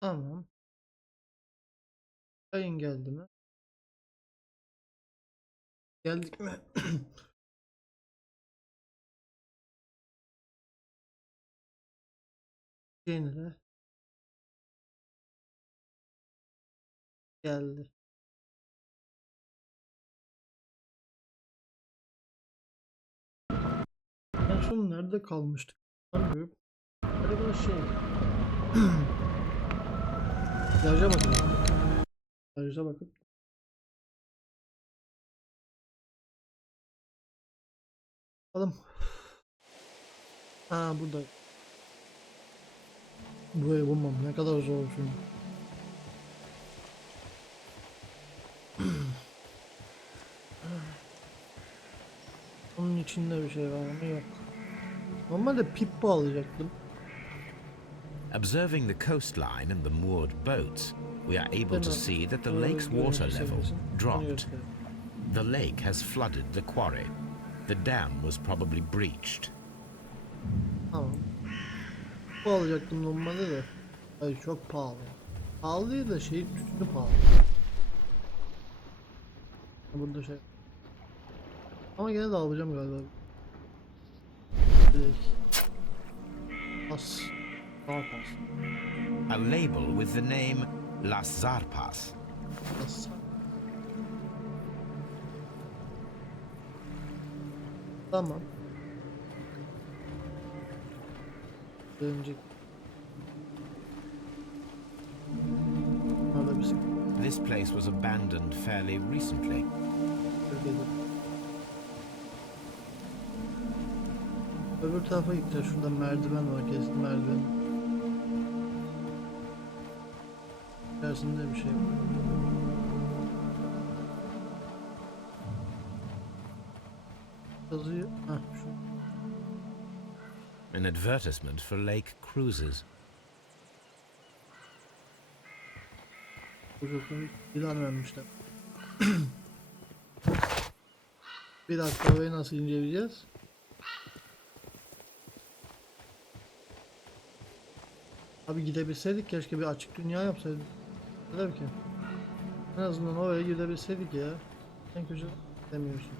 Tamam. Yayın geldi mi? Geldik mi? Yenile geldi. En son nerede kalmıştık? Sanmıyorum. Galiba Plaja bakın. Plaja bakın. Bakalım. Ha burada. Burayı bulmam. Ne kadar zor şimdi. Onun içinde bir şey var mı? Yok. Normalde pip bağlayacaktım. Observing the coastline and the moored boats, we are able to see that the lake's water level dropped. The lake has flooded the quarry. The dam was probably breached. Tamam. Bu alacaktım normalde de. Ay çok pahalı. Pahalı değil de tütünü pahalı. Burada Ama gene de alacağım galiba. Direkt. Pas. Pas. A label with the name Las Zarpas. Pas. Tamam. Önceki. This place was abandoned fairly recently. Öbür tarafa gideceğiz. Şurada merdiven var. Kesin merdiven. İçerisinde bir şey var. Yazıyı. Şu. An advertisement for lake cruises. Çocuklar ilan vermişler. Bir dakika, orayı nasıl inceleyeceğiz? Abi gidebilseydik, keşke bir açık dünya yapsaydık. Neler ki? En azından oraya gidebilseydik ya. En kötü demiyorsun.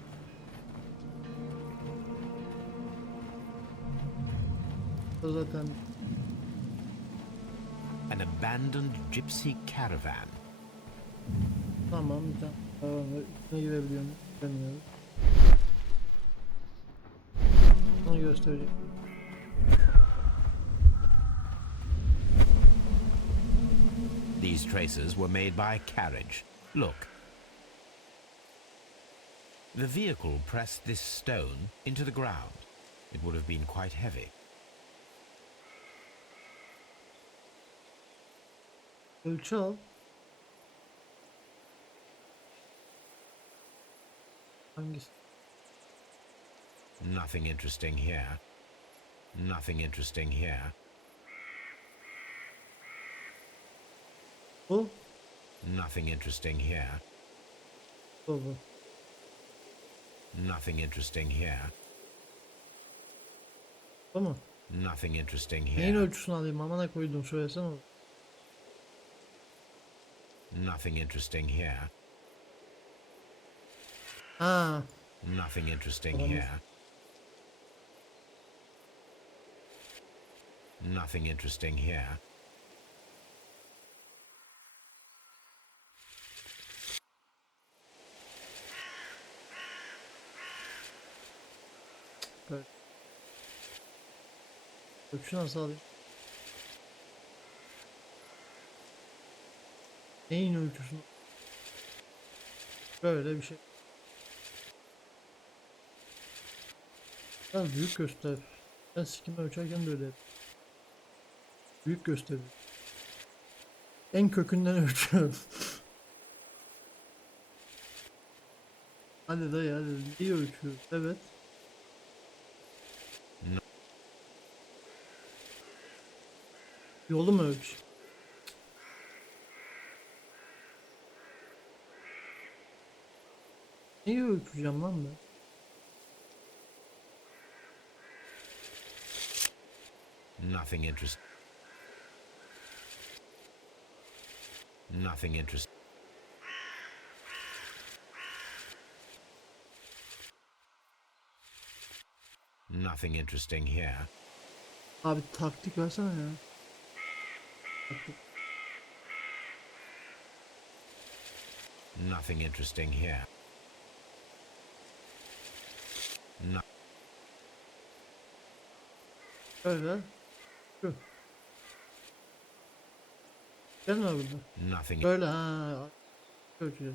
Zaten An abandoned gypsy caravan. tamam, bir tane karavan var. İçine girebiliyorum. Bilmiyorum. Onu göstereceğim. These traces were made by carriage. Look. The vehicle pressed this stone into the ground. It would have been quite heavy. Ölçü al. Hangisi? Nothing interesting here. Nothing interesting here. Bu. Nothing interesting here. Bu. Nothing interesting here. Bu mu? Nothing interesting Neyin here. ölçüsünü alayım? Amına koydum, söylesene onu. Nothing interesting here. Ha. Nothing interesting Tamam. here. Nothing interesting here. Evet. Ölçü nasıl alayım? Neyin ölçüsünü? Böyle bir şey. Biraz büyük göster. Ben sikimi ölçerken de öyle. Büyük gösteriyor. En kökünden ölçüyorum. Hadi dayı, hadi. İyi ölçüyoruz. Evet. Yolu mu ölç? Neyi ölçeceğim lan ben? Nothing interesting. Nothing interesting. Nothing interesting here. Abi taktik versene ya. Taktik. Nothing interesting here. No. Öyle. Şu. Gelme burada. Nothing. Böyle ha. Çok güzel.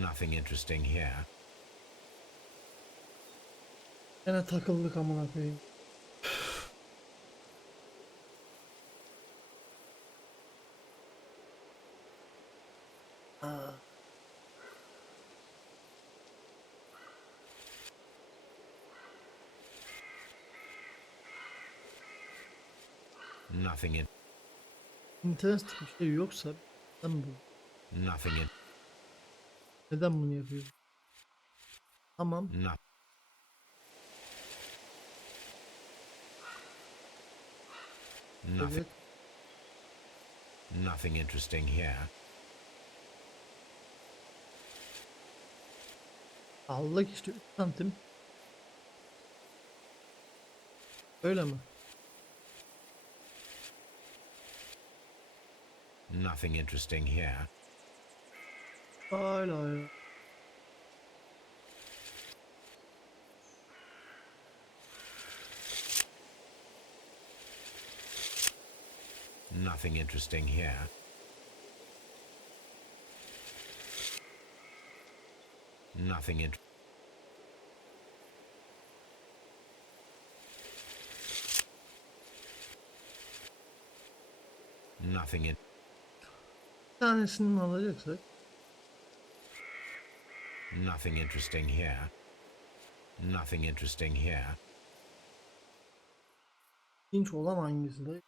Nothing interesting here. Yine takıldık amına koyayım. Aa. Nothing in. İnteresli bir şey yoksa neden bu? Nothing in. Neden bunu yapıyoruz? Tamam. No. Nothing. Evet. Nothing interesting here. Aldık işte 3 santim. Öyle mi? Nothing interesting here. Öyle öyle. Nothing interesting here. Nothing in. Nothing in. Bir tanesini alacaksak Nothing interesting here. Nothing interesting here. inç olan hangisi de?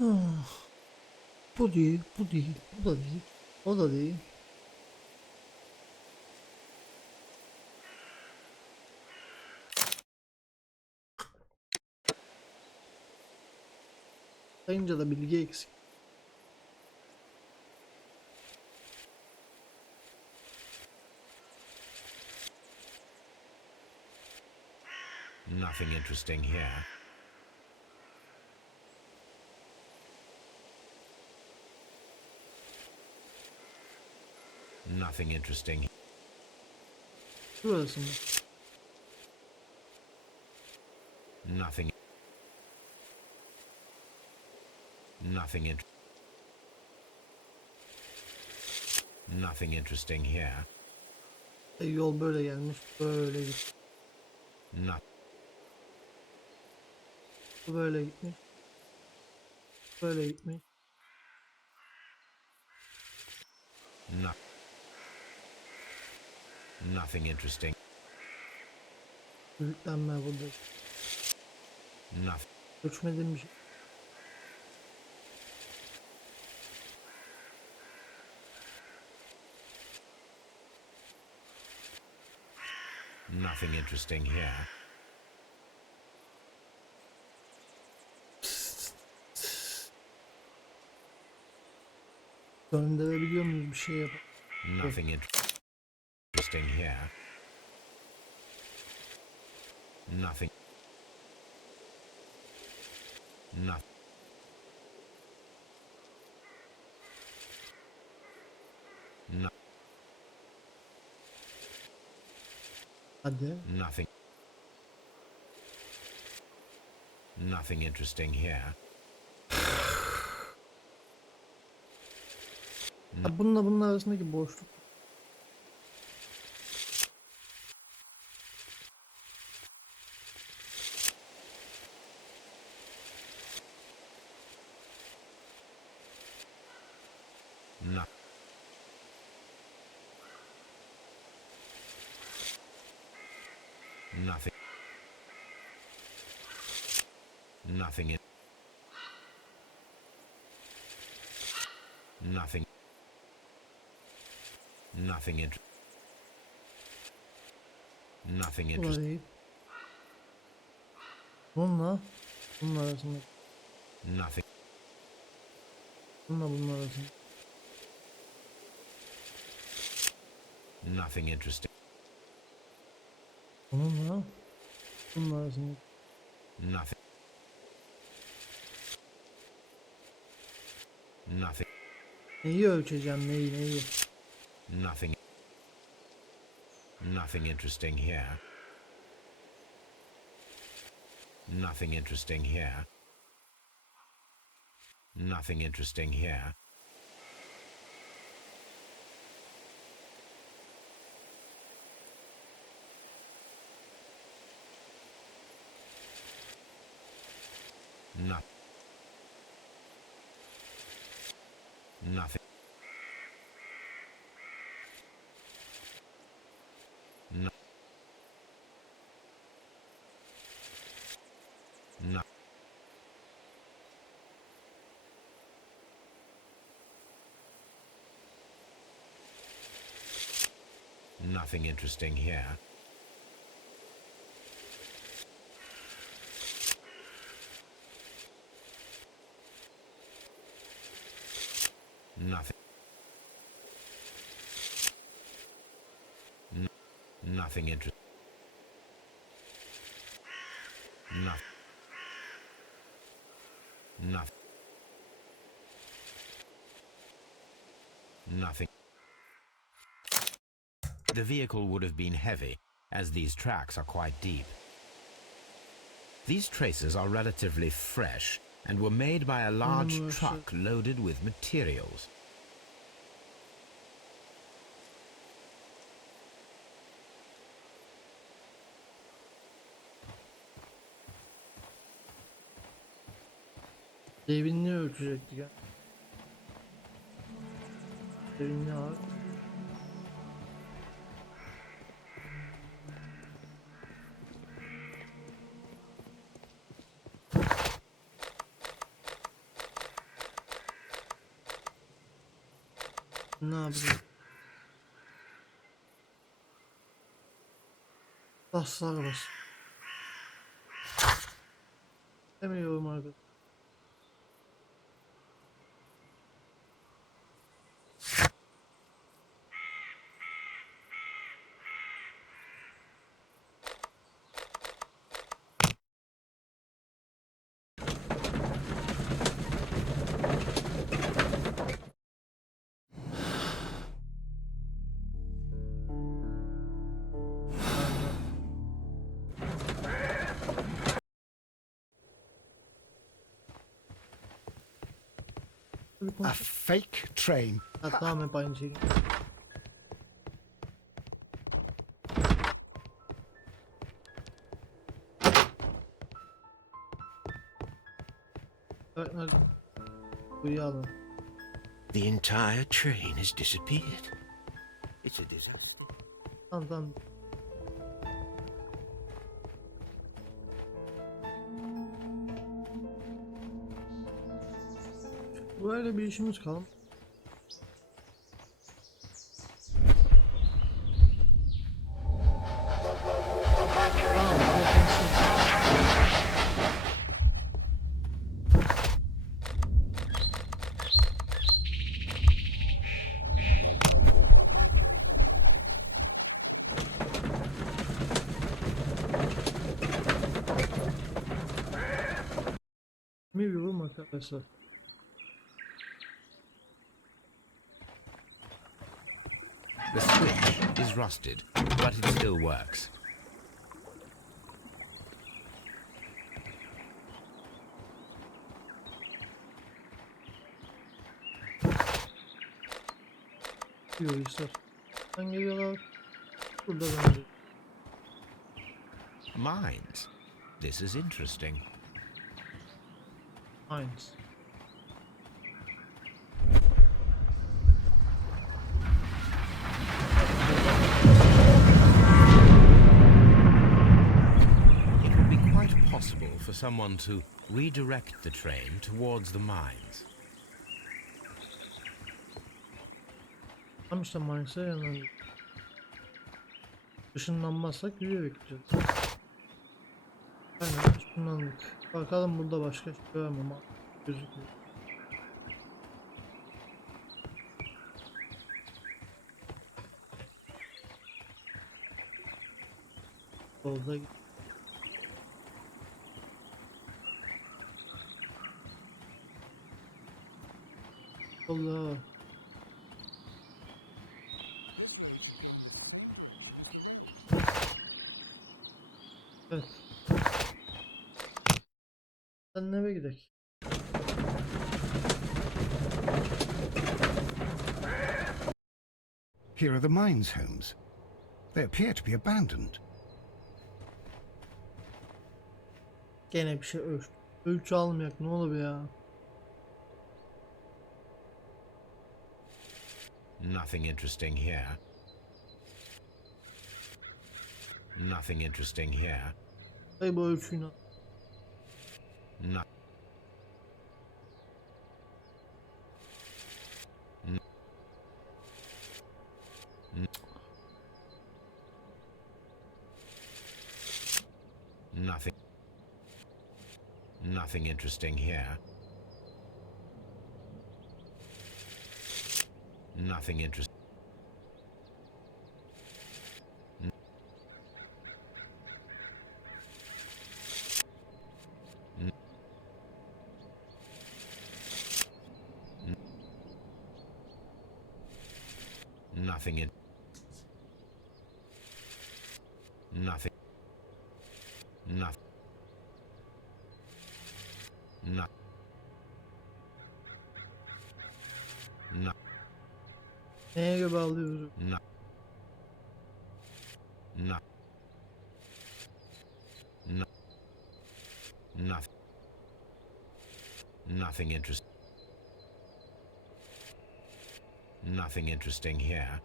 Ah, bu değil, bu değil, bu da değil, o da değil. Sayınca da bilgi eksik. Nothing interesting here. Nothing interesting. Şurası mı? Nothing. Nothing in. Nothing interesting here. Yol böyle gelmiş, böyle gitmiş. Not. Bu böyle gitmiş. Böyle gitmiş. Not. Nothing interesting. Büyüklenme burada. Nothing. Ölçmediğim bir şey. Nothing interesting here. Döndürebiliyor muyuz bir şey yapalım? Nothing interesting here. Nothing. Nothing. No, Hadi. nothing. Nothing interesting here. Ha, bununla bunun arasındaki boşluk. No. Nothing. Nothing in. Nothing. Nothing interesting. Nothing Bu da interesting. değil. Bununla bunun arasında. Nothing. Bununla bunun arasında. Nothing interesting. Bununla bunun arasında. Nothing. Nothing. Neyi ölçeceğim, neyi? Nothing. Nothing interesting here. Nothing interesting here. Nothing interesting here. No. Nothing. No. No. Nothing interesting here. Nothing. Nothing interesting. Nothing. Nothing. Nothing. The vehicle would have been heavy, as these tracks are quite deep. These traces are relatively fresh and were made by a large truck loaded with materials. Derinliği ölçecektik ya. Derinliği abi. Ne yapacağız? Baslar bas. Demiyorum abi. A fake train. Tamam hep aynı şey. Evet, hadi. Uyuyalım. The entire train has disappeared. It's a disaster. Tamam. Böyle bir işimiz kaldı. Bir vurma arkadaşlar. The switch is rusted, but it still works. Yürüyüşler. Ben geliyorlar. Burada bence. Mines. This is interesting. Aynısı. It would be quite possible for someone to redirect the train towards the mines. Tam işte Mines'e yanına ışınlanmazsak yürüye bekleyeceğiz. Aynen ışınlandık. Bakalım burada başka şey var mı ama gözükmüyor. Solda git. Allah. Evet. Sen eve gidelim. Here are the mines, Holmes. They appear to be abandoned. Gene bir şey ölçü almayak ne olur ya. Nothing interesting here. Nothing interesting here. Ay bu ölçüyü No. Nothing. Nothing interesting here. Nothing interesting. Nothing in. Nothing. Nothing. No. No. neye göre alıyoruz? No. No. No. Nothing. Nothing interest. Nothing interesting here.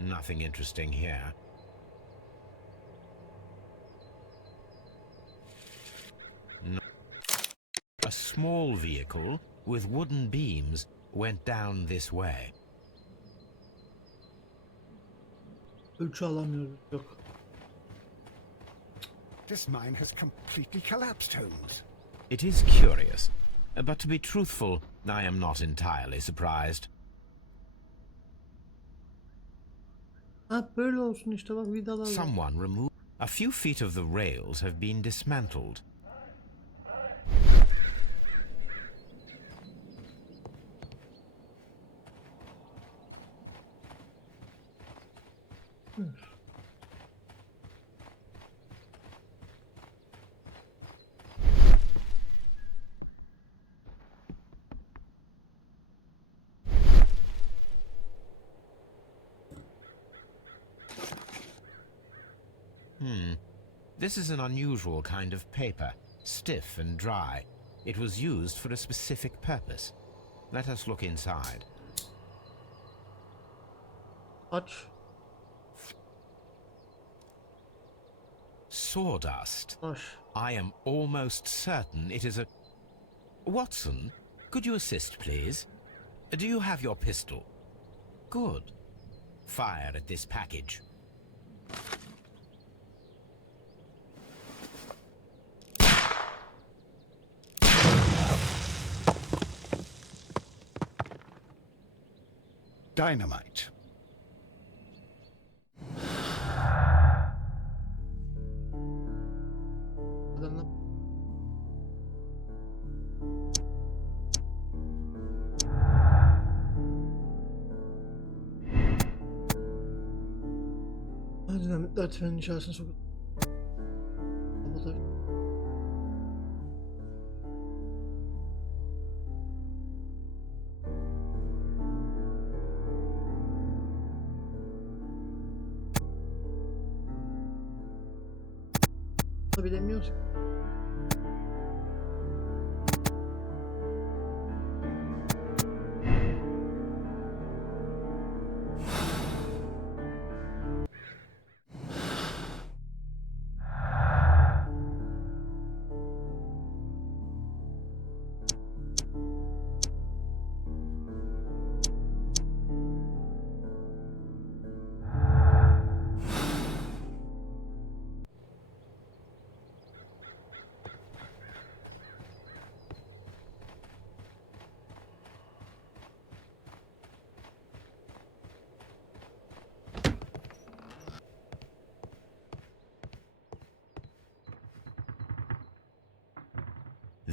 Nothing interesting here. No. A small vehicle with wooden beams went down this way. Ölçü alamıyoruz. Yok. This mine has completely collapsed, Holmes. It is curious, but to be truthful, I am not entirely surprised. Ha böyle olsun işte bak vidalar var. Someone removed. A few feet of the rails have been dismantled. This is an unusual kind of paper, stiff and dry. It was used for a specific purpose. Let us look inside. Aç. Sawdust. Taş. I am almost certain it is a... Watson, could you assist, please? Do you have your pistol? Good. Fire at this package. Dynamite. Buradan lan. Dinamitler trenin içerisine sokup kapatabilir. Bilemiyoruz ki.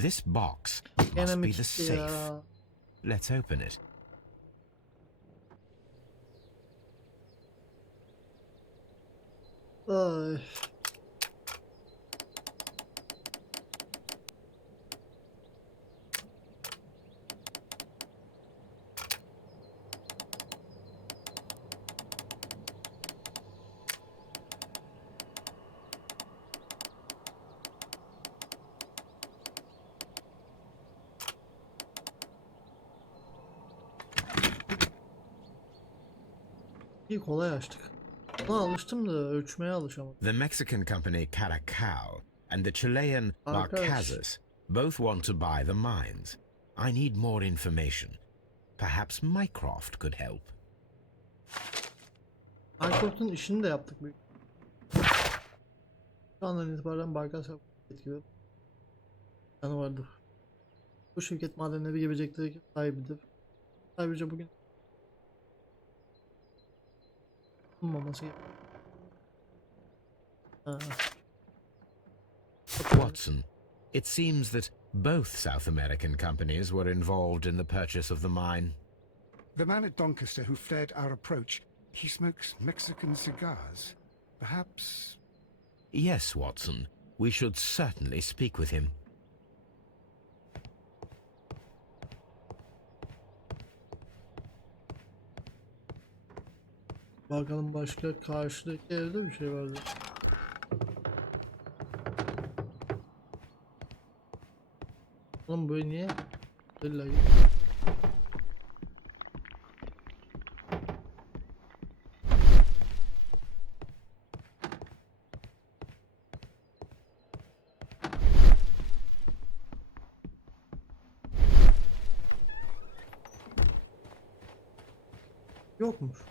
This box Gene must mi be the gitti safe. ya? Let's open it. Ay. İyi, kolay açtık. Buna alıştım da ölçmeye alışamadım. The Mexican company Caracal and the Chilean Arkadaş. Barcazas both want to buy the mines. I need more information. Perhaps Mycroft could help. Alkort'un işini de yaptık büyük. Şu andan itibaren Barkas etkiliyor. Yanı vardır. Bu şirket madenleri gelecekleri sahibidir. Ayrıca bugün bulunmaması Watson, it seems that both South American companies were involved in the purchase of the mine. The man at Doncaster who fled our approach, he smokes Mexican cigars. Perhaps... Yes, Watson. We should certainly speak with him. bakalım, başka karşıdaki evde bir şey vardı. Oğlum böyle niye? Böyle yokmuş.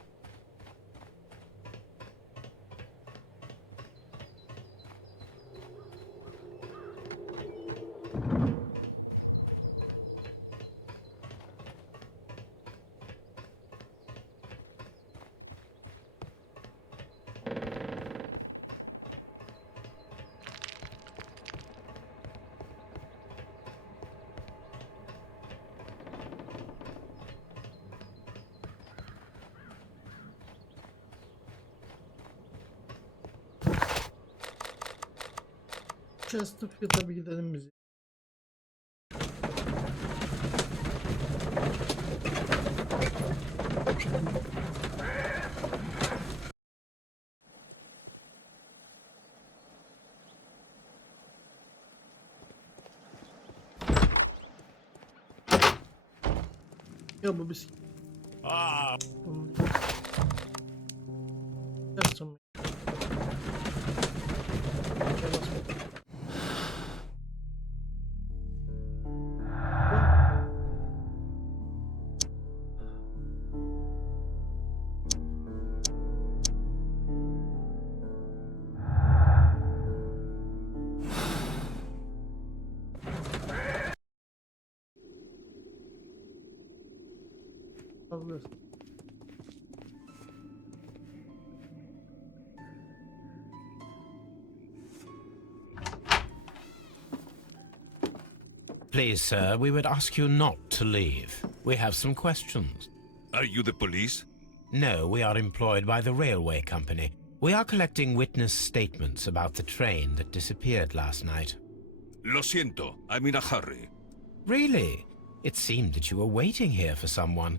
Chesterfield'a tabii gidelim biz. Ya bu biz. Yapsam. Alırız. Please, sir, we would ask you not to leave. We have some questions. Are you the police? No, we are employed by the railway company. We are collecting witness statements about the train that disappeared last night. Lo siento, I'm in a hurry. Really? It seemed that you were waiting here for someone.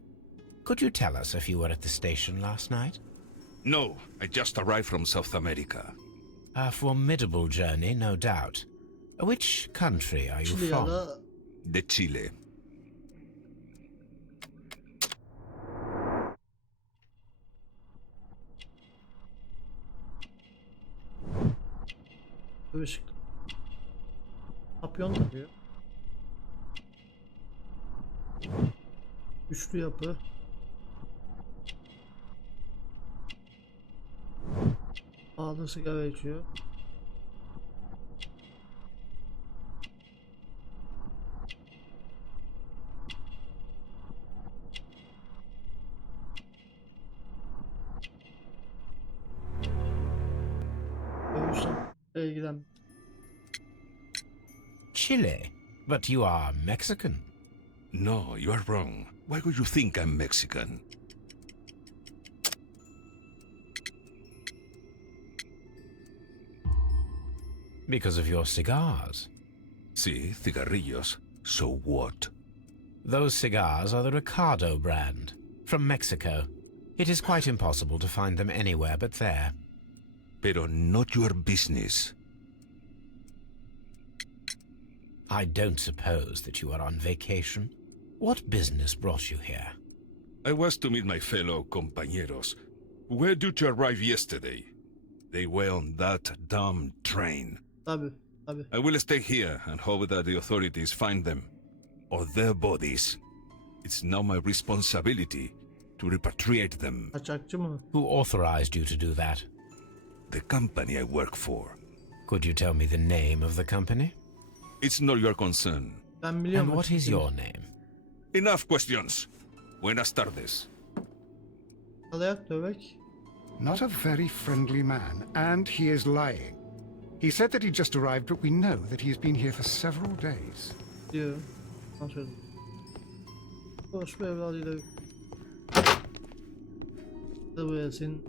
Could you tell us if you were at the station last night? No, I just arrived from South America. A formidable journey, no doubt. Which country are you from? Chile'de De Chile. ışık. Papyon yapıyor. Güçlü yapı. Ağda sigara içiyor. Dövüşle ilgilen. Chile? But you are Mexican. No, you are wrong. Why would you think I'm Mexican? Because of your cigars. See, cigarrillos. So what? Those cigars are the Ricardo brand, from Mexico. It is quite impossible to find them anywhere but there. Pero not your business. I don't suppose that you are on vacation. What business brought you here? I was to meet my fellow compañeros, who were due to arrive yesterday. They were on that damn train. Tabii. Tabii. I will stay here and hope that the authorities find them, or their bodies. It's now my responsibility to repatriate them. Kaçakçı mı? Who authorized you to do that? The company I work for. Could you tell me the name of the company? It's not your concern. Ben biliyorum. And what is açıkçası. your name? Enough questions. Buenas tardes. Alayak dövek. Not a very friendly man, and he is lying. He said that he just arrived, but we know that he has been here for several days. Diyor. Nasıl söyledim? Boş bir evladıyla. Bu ya senin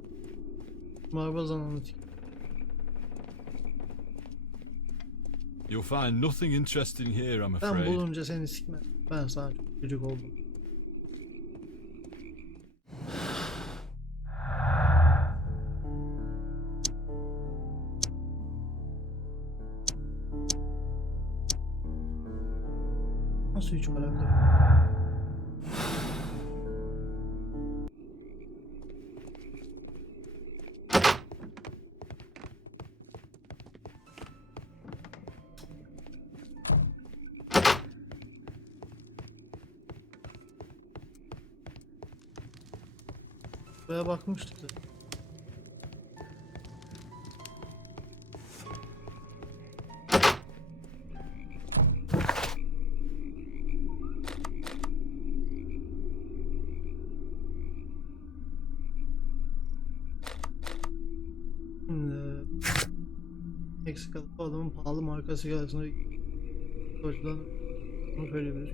marbaz ananı tik. You'll find nothing interesting here, I'm Ben afraid. bulunca seni sikmem. Ben sana çok gıcık oldum. Nasıl hiç alakası? Buraya bakmıştık zaten. Meksika'da bu adamın pahalı marka sigarasını o açıdan bunu söyleyebiliriz.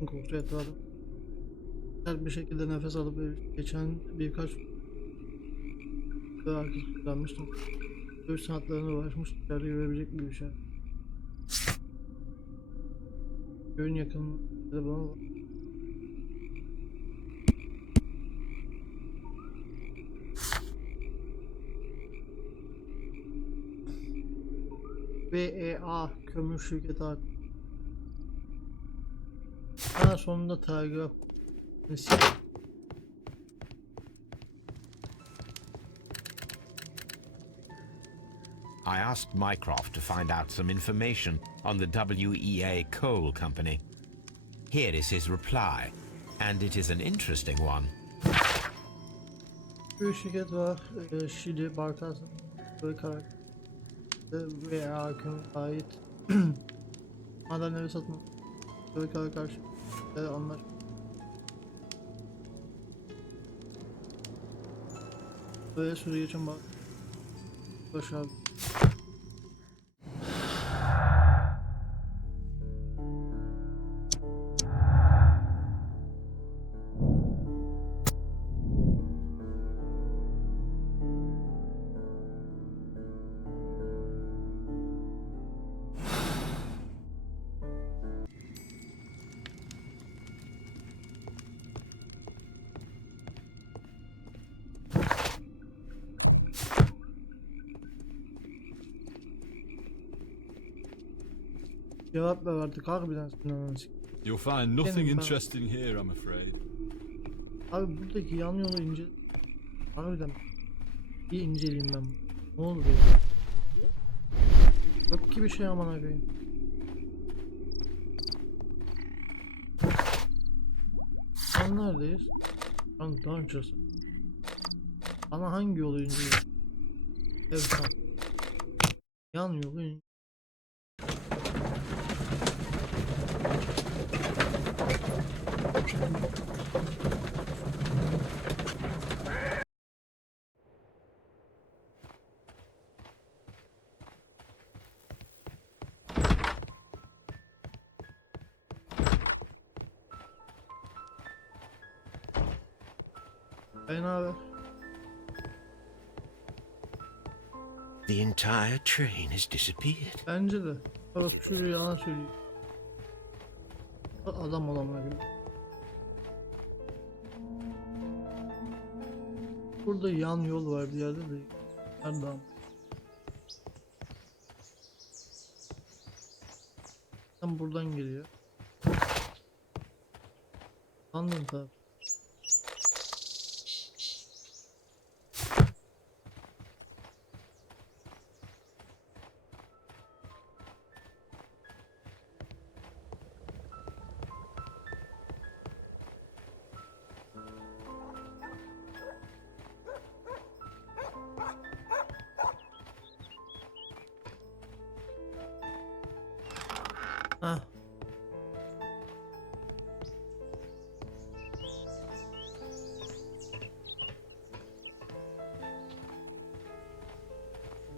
Kokusu etrafı. Her bir şekilde nefes alıp geçen birkaç arkadaş kullanmıştım. 4 saatlerine uğraşmış dışarıda görebilecek bir şey. Köyün yakınında bana bak. VEA kömür şirketi hakkında. Daha sonunda telgraf. I asked Mycroft to find out some information on the WEA Coal Company. Here is his reply, and it is an interesting one. Bir şirket var. Şili, Barkas ve karakter. VEA kömür ait. Madenleri satma. Amerika'ya karşı anlaşma. Böyle süre geçen bak. Başardı. Cevap ver artık harbiden sinirlendim. You'll find nothing Benim ben- interesting here, I'm afraid. Abi buradaki yan yolu ince... Harbiden bir inceleyeyim ben. Ne olur ya? Yok ki bir şey amına koyayım. Sen neredeyiz? Ben Dungeons. Bana hangi yolu inceleyeyim? Evet tamam. Yan yolu inceleyeyim. Ben abi. The entire train has disappeared. Bence de. Orası çocuğu yalan söylüyor. Adam olamıyor gibi. Burada yan yol var bir yerde de. Nerede ama? Tam buradan geliyor. Anladım tabi. Hah.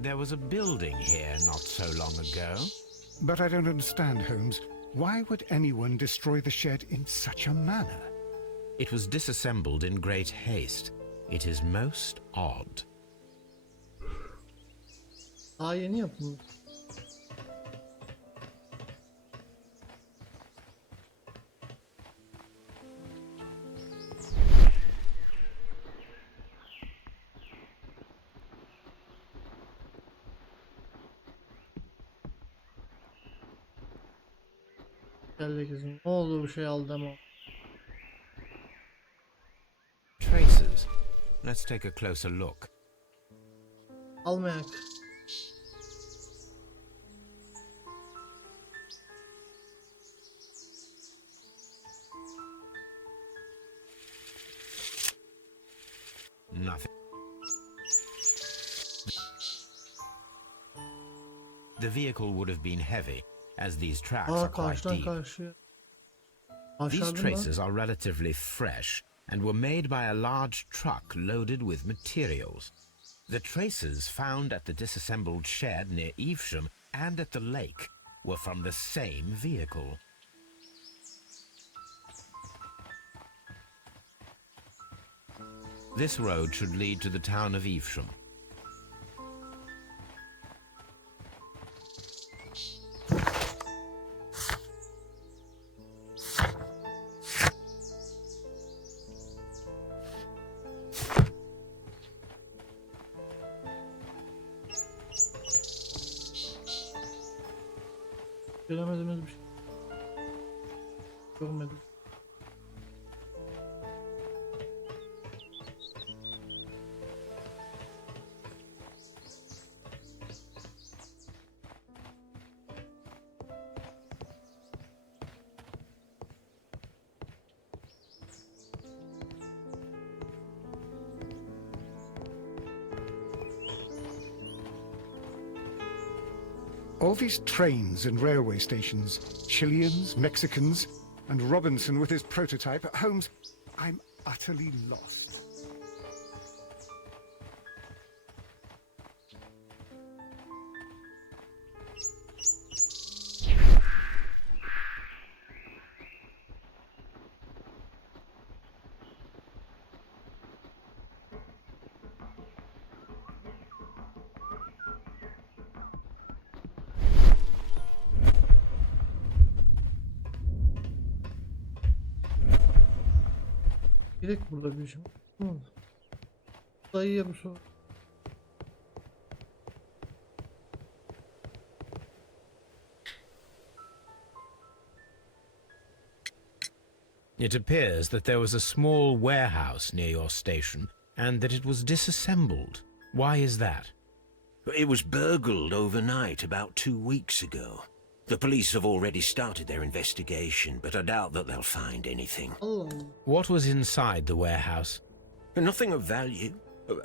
There was a building here not so long ago. But I don't understand, Holmes. Why would anyone destroy the shed in such a manner? It was disassembled in great haste. It is most odd. Daha yeni yapılmış. Geldi kızım. Ne oldu, bir şey aldı ama. Traces. Let's take a closer look. Almayak. Nothing. The vehicle would have been heavy, as these tracks Aa, are quite karşıdan deep. karşıya. These Aşağıdan traces are relatively fresh and were made by a large truck loaded with materials. The traces found at the disassembled shed near Evesham and at the lake were from the same vehicle. This road should lead to the town of Evesham. Göremediğimiz bir şey. Görmedim. All these trains and railway stations, Chileans, Mexicans, and Robinson with his prototype. Holmes, I'm utterly lost. Direkt burada bir şey. Dayıya bir sor. It appears that there was a small warehouse near your station and that it was disassembled. Why is that? It was burgled overnight about 2 weeks ago. The police have already started their investigation, but I doubt that they'll find anything. Allah Allah. What was inside the warehouse? Nothing of value.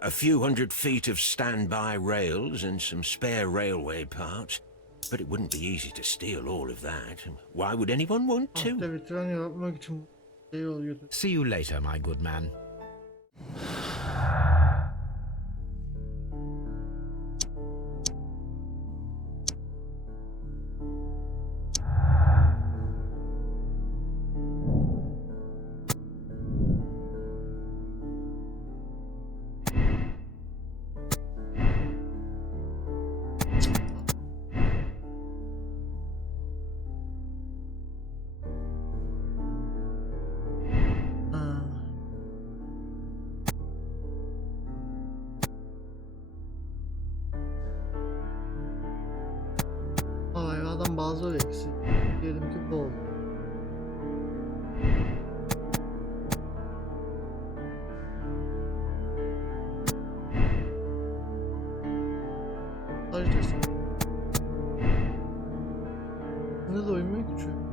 A few hundred feet of standby rails and some spare railway parts. But it wouldn't be easy to steal all of that. Why would anyone want to? Akte bir tren yapmak için şey yol götür. See you later, my good man. fazla ve eksik. Diyelim ki bol. Taş desin. Ne de uymuyor ki çünkü.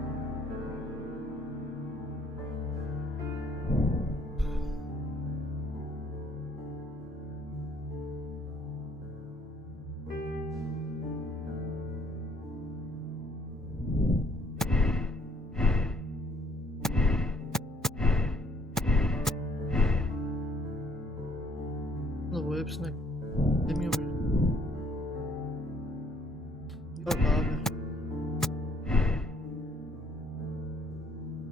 Bu hepsine demiyor muyum? Yok abi.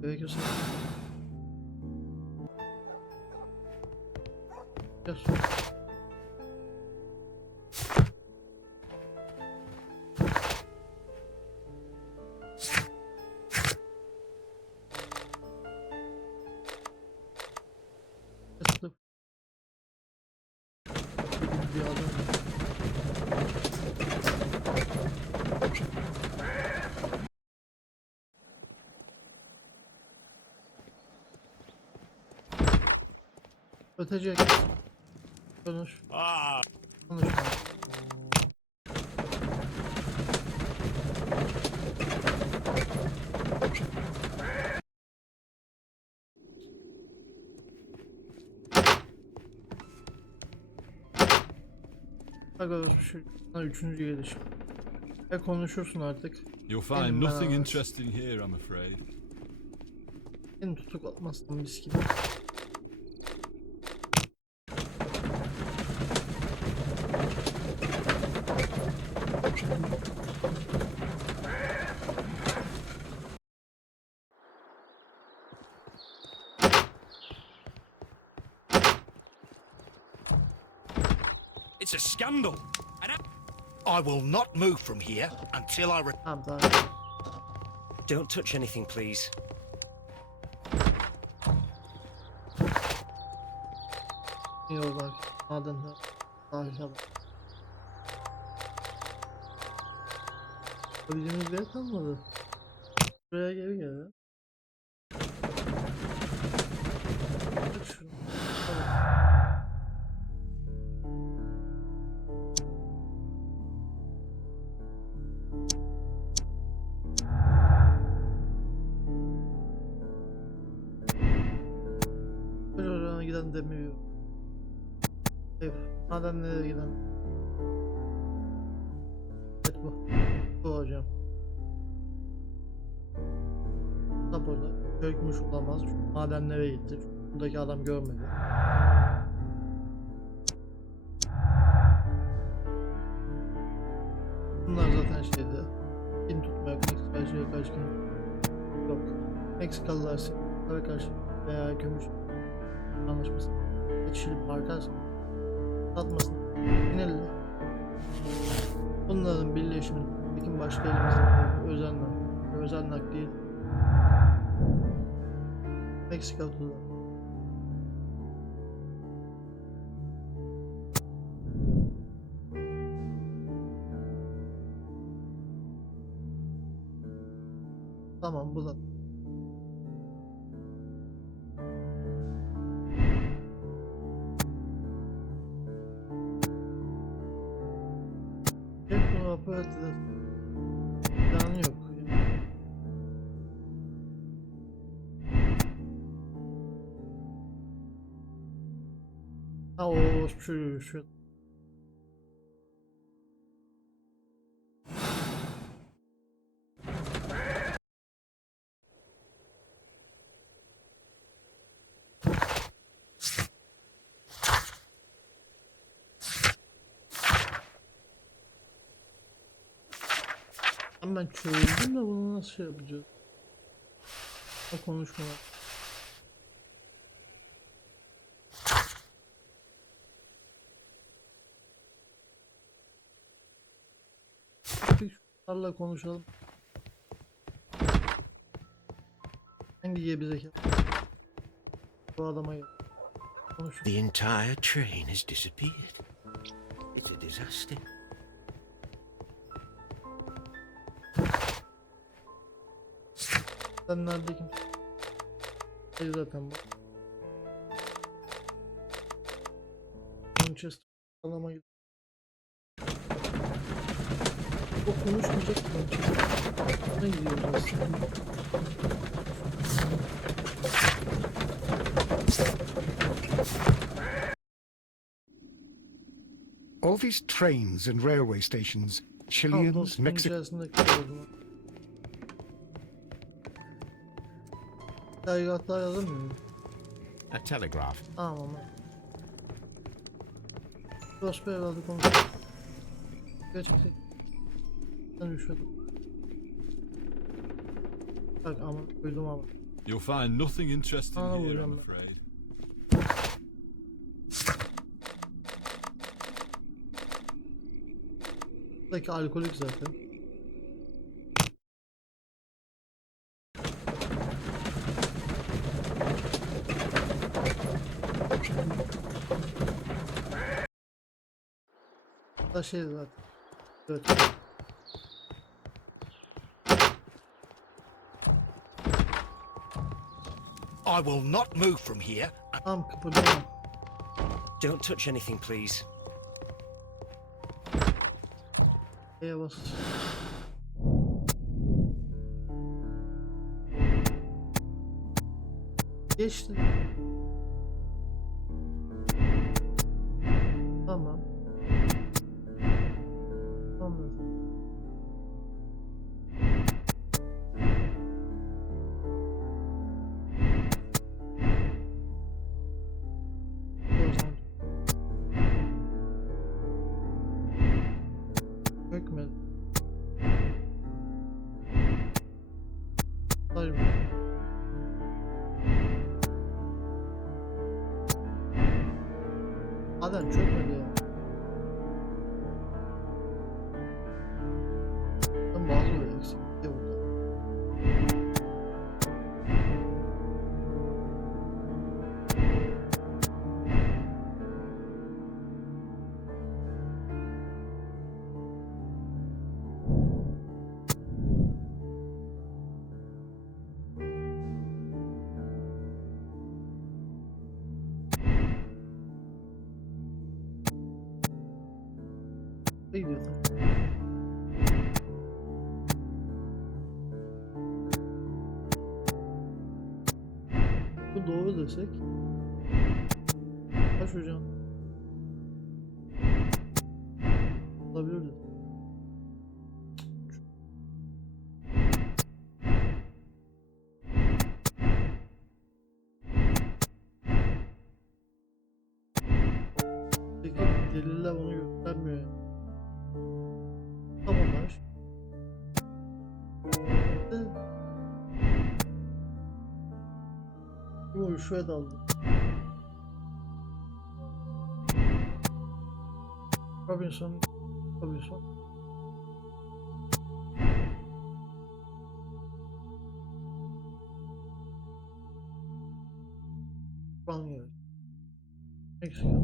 Gerekiyorsa gel. Kıstık. Bir adam. Ötecek. Konuş. Konuşma. Bak şu üçüncü gelişim. Ve konuşursun artık. You'll Benim find nothing ben- interesting here, I'm afraid. Seni tutuklatmazsın mis gibi. It's a scandal. I will not move from here until I Tamam tamam. Don't touch anything, please. İyi ol bak. Madenler. Sahile bak. Yapabileceğimiz bir yer kalmadı. Buraya geri gel ya. Bak şunu. Tamam. Oraya giden demiyor. Ev. Madenlere giden. Evet bu. Bu hocam. Da burada. Çökmüş olamaz çünkü madenlere gitti. Çünkü buradaki adam görmedi. Bunlar zaten şeydi. Kin tutmaya Meksika'ya karşı yok. Meksikalılar Sivas'a karşı veya gümüş anlaşması geçişilip harikarsın. Satmasın. Yinelle. Bunların birleşiminin Pekin başka elimizde özel nakliye Meksika tuzağı. Tamam bu da. Hep bu aparatı planı yok. Ha o şu. Ben çözdüm de bunu nasıl şey yapacağız? O konuşmalar. Şunlarla konuşalım. Hangi gebezek? Bu adama gel. Konuş. The entire train has disappeared. It's a disaster. Sen nerede kimse? Hayır zaten bu. Manchester alama gidiyor. O konuşmayacak ki Manchester. Ne gidiyoruz aslında? All these trains and railway stations, Tamam Chileans, dostum Mexicans. içerisindeki olduğunu. Telgrafta yazamıyor mu? A telegraph. Tamam ama. Dost bir evladı konuşuyor. Geçecek. Ben üşüdüm. Bak ama duydum ama. You'll find nothing interesting Aa, here, vuracağım I'm ben. afraid. Buradaki alkolik zaten. Da şey zaten. Evet. I will not move from here. Tam kıpırdama. Don't touch anything, please. Şeye bas. Geçti. Tamam. Tamam. Hükmet. Hayır. Adam çökmedi ya. Ben bazı böyle eksiklikte burada. Ne gidiyor tam? Bu doğru desek. Kaç hocam? Olabilirdi. Peki deliller onu göstermiyor ya. Tamamlar. Bu şuraya daldı. Robinson. Banyo. Meksika.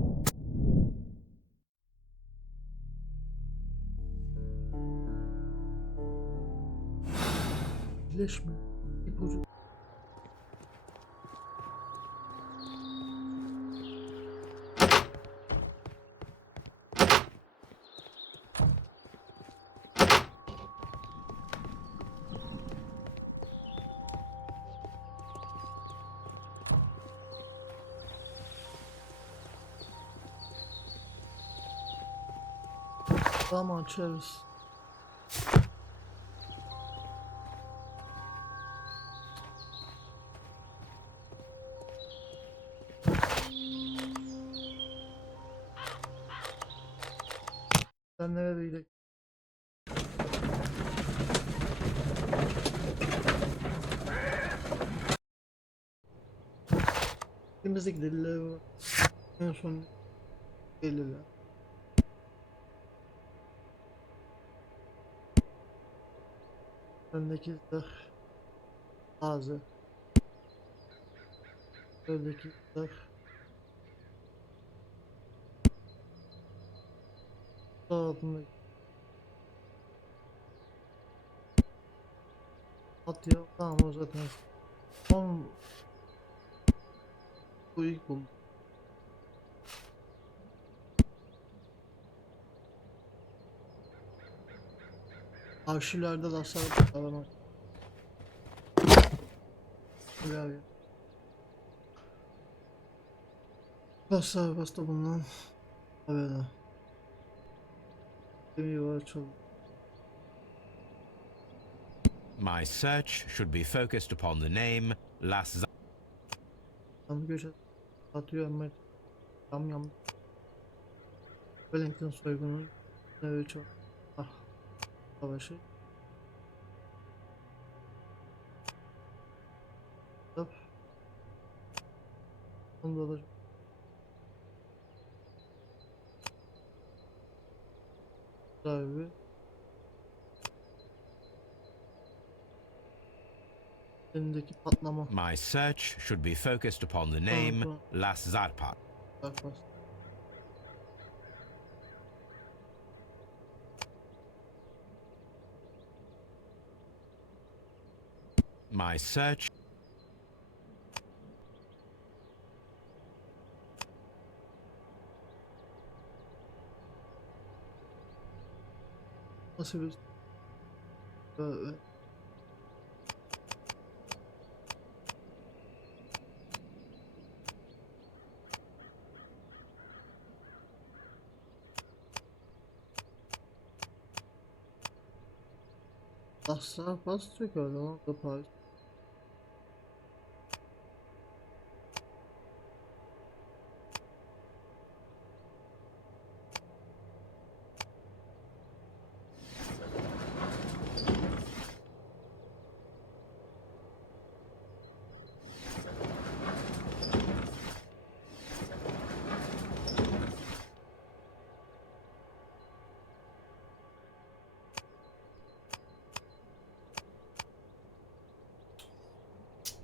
Birleşme. İpucu. Tamam açarız. Sen nereye gidelim? Elimizdeki deliller var. En son deliller. Öndeki zırh ağzı. Öndeki zırh. Sağ altındaki. Atıyor. Tamam o zaten. Son bu ilk buldum. Arşivlerde rastlar var. Güzel ya. Basta bulunan haberler. Demir var çok. My search should be focused upon the name Las Tam göç atıyor ama tam yandı. Wellington soygunu ne çok. Ah. Savaşı. Hop. Onda da sahibi. Elindeki patlama. My search should be focused upon the name Las Zarpa. Bak bak. My search Nasıl bir böyle. Asla basacak öyle ama da Paris.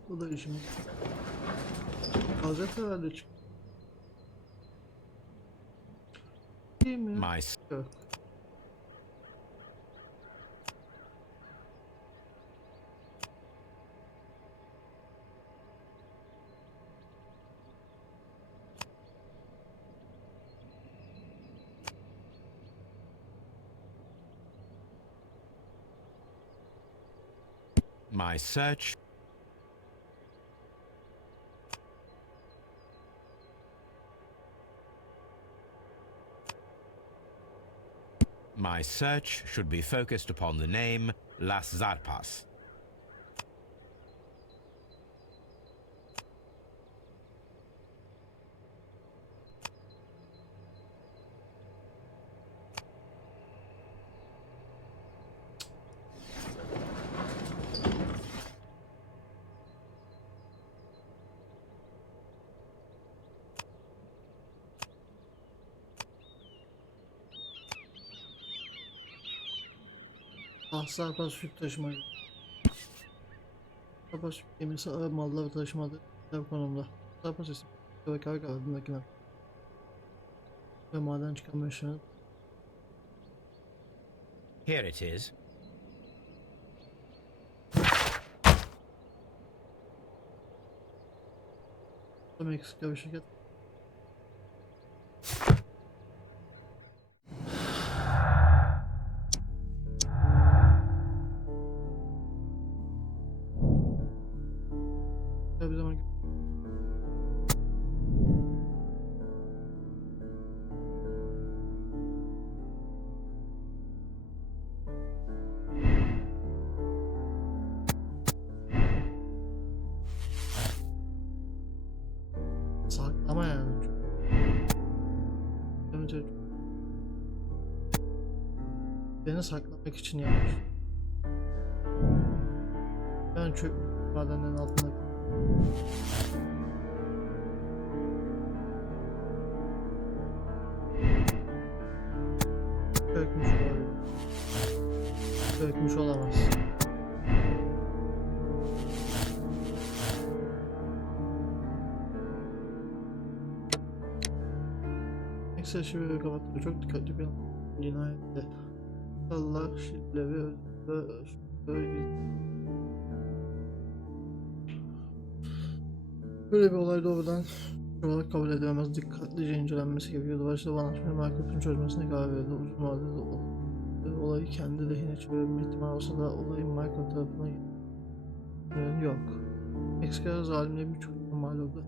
Bu da işimiz. Gazete herhalde çık. Değil mi? my Yok. my search My search should be focused upon the name Las Zarpas. Sarpas yük taşımacı. Sarpas gemisi ağır malları taşımadı. Konumda. Sarpas isim ve karga adındakiler. Ve maden çıkan meşhur. Here it is. Meksika bir şirket. Bir zaman saklama yani. Önce beni saklamak için yapmış. Ben çöp madenlerin altında. Çökmüş olabilir. Çökmüş olamaz. Neyse şimdi kapatıyor. Çok dikkatli bir cinayette. Allah şiddetle ve Böyle bir olay doğrudan olarak kabul edilemez. Dikkatlice incelenmesi gerekiyordu. Başta Van Açman'ın Minecraft'ın çözmesine karar verildi. Uzun vadede olayı kendi lehine çevirme ihtimali olsa da olayın Minecraft tarafına yok. Meksika zalimliği birçok normal oldu.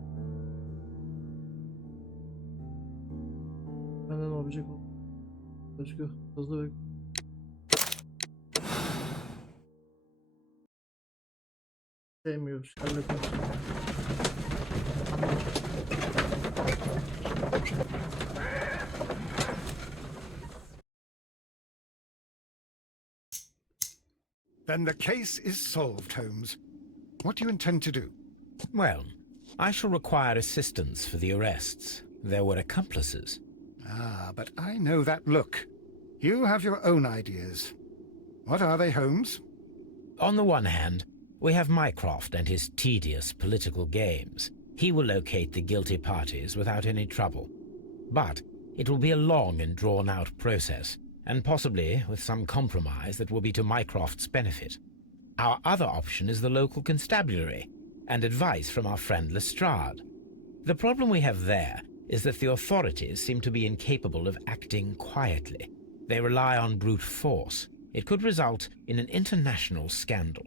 Benden olacak o. Özgür, hızlı ve sevmiyoruz. Sherlock Holmes. Then the case is solved, Holmes. What do you intend to do? Well, I shall require assistance for the arrests. There were accomplices. Ah, but I know that look. You have your own ideas. What are they, Holmes? On the one hand, we have Mycroft and his tedious political games. He will locate the guilty parties without any trouble. But it will be a long and drawn-out process, and possibly with some compromise that will be to Mycroft's benefit. Our other option is the local constabulary, and advice from our friend Lestrade. The problem we have there is that the authorities seem to be incapable of acting quietly. They rely on brute force. It could result in an international scandal.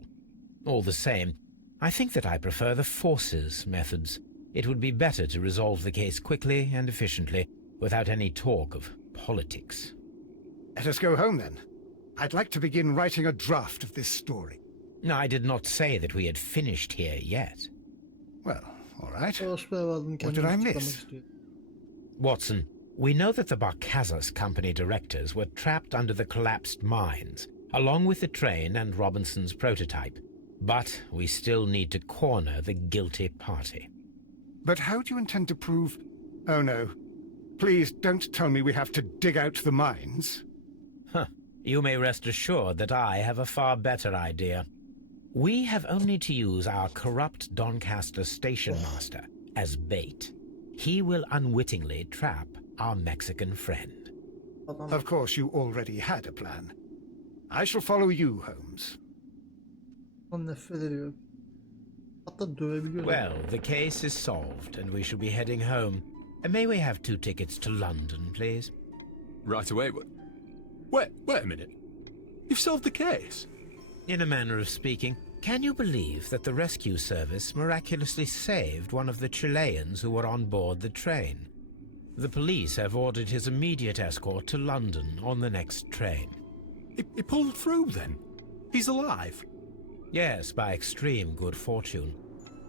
All the same, I think that I prefer the forces methods. It would be better to resolve the case quickly and efficiently, without any talk of politics. Let us go home, then. I'd like to begin writing a draft of this story. I did not say that we had finished here yet. Well, all right. What did I miss? Watson, we know that the Barcazas Company directors were trapped under the collapsed mines, along with the train and Robinson's prototype. But we still need to corner the guilty party. But how do you intend to prove... Oh, no. Please don't tell me we have to dig out the mines. You may rest assured that I have a far better idea. We have only to use our corrupt Doncaster station master as bait. He will unwittingly trap our Mexican friend. Of course, you already had a plan. I shall follow you, Holmes. Nefret ediyorum. Hatta dövebiliyorum. Well, the case is solved, and we shall be heading home. May we have 2 tickets to London, please? Right away. Wait a minute. You've solved the case? In a manner of speaking, can you believe that the rescue service miraculously saved one of the Chileans who were on board the train? The police have ordered his immediate escort to London on the next train. He pulled through then? He's alive? Yes, by extreme good fortune.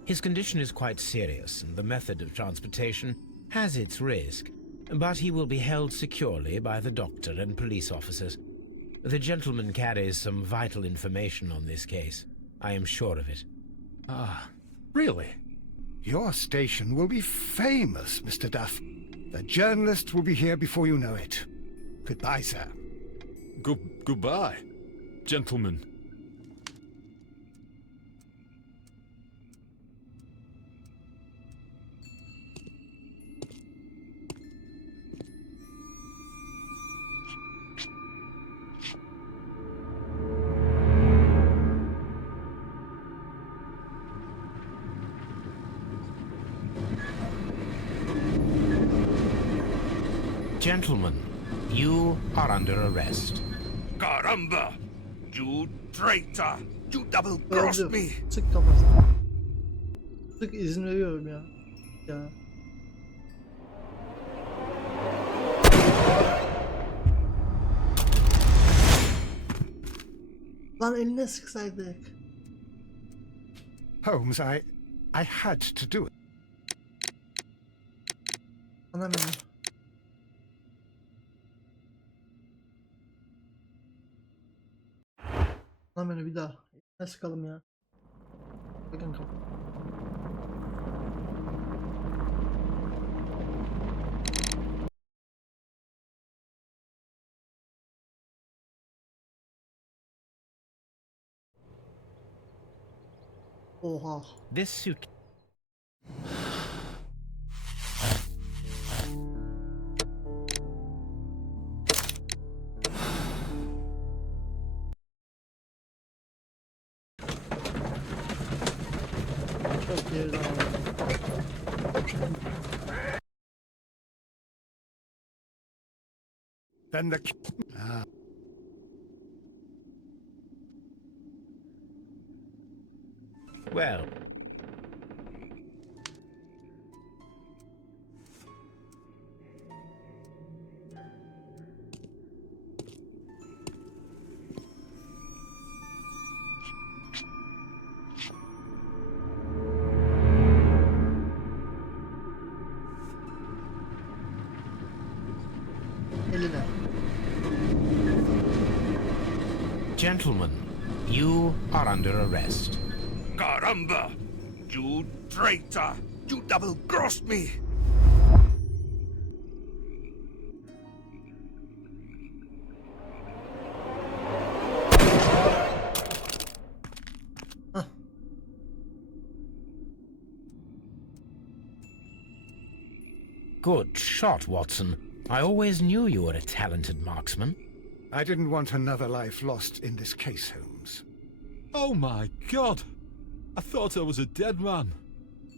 His condition is quite serious, and the method of transportation has its risk, but he will be held securely by the doctor and police officers. The gentleman carries some vital information on this case. I am sure of it. Ah, really? Your station will be famous, Mr. Duff. The journalists will be here before you know it. Goodbye, sir. Goodbye, gentlemen. Gentlemen, you are under arrest. Caramba! You traitor! You double-crossed me! Sık kafasına. Sık izin veriyorum ya. Ya. Lan eline sıksaydık. Holmes, I had to do it. Anam benim. Lan beni bir daha. Ne sıkalım ya. Bakın kapı. Oha. This suit... Çok geriden aldım. Then the... Well, Eliler. gentlemen, you are under arrest. Caramba! You traitor! You double-crossed me! Good shot, Watson. I always knew you were a talented marksman. I didn't want another life lost in this case, Holmes. Oh my god! I thought I was a dead man.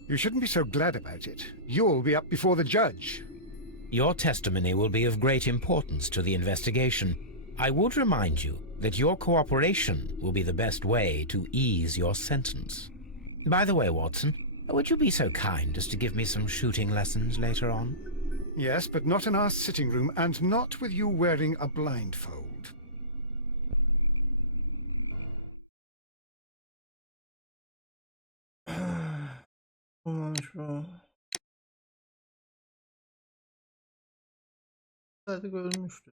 You shouldn't be so glad about it. You'll be up before the judge. Your testimony will be of great importance to the investigation. I would remind you that your cooperation will be the best way to ease your sentence. By the way, Watson, would you be so kind as to give me some shooting lessons later on? Yes, but not in our sitting room, and not with you wearing a blindfold. Olmamış bu. Zaten görmüştü.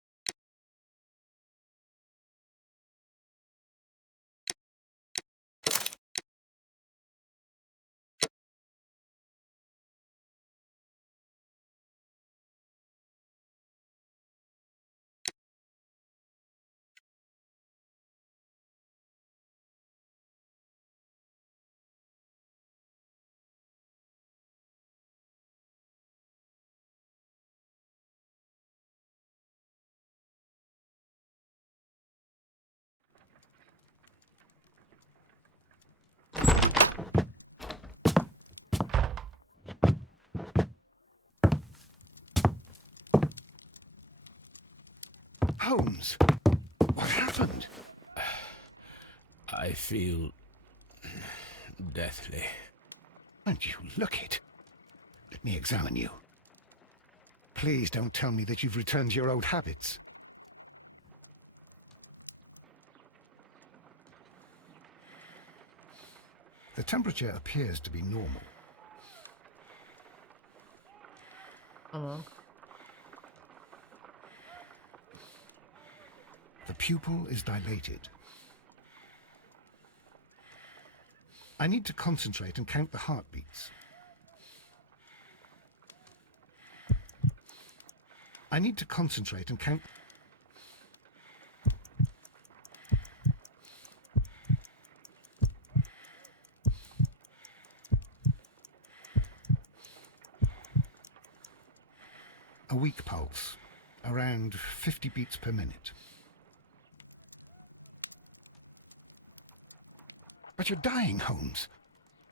Holmes, what happened? I feel... deathly. And you look it. Let me examine you. Please don't tell me that you've returned to your old habits. The temperature appears to be normal. Tamam. The pupil is dilated. I need to concentrate and count the heartbeats. I need to concentrate and count... A weak pulse, around 50 beats per minute. But you're dying, Holmes.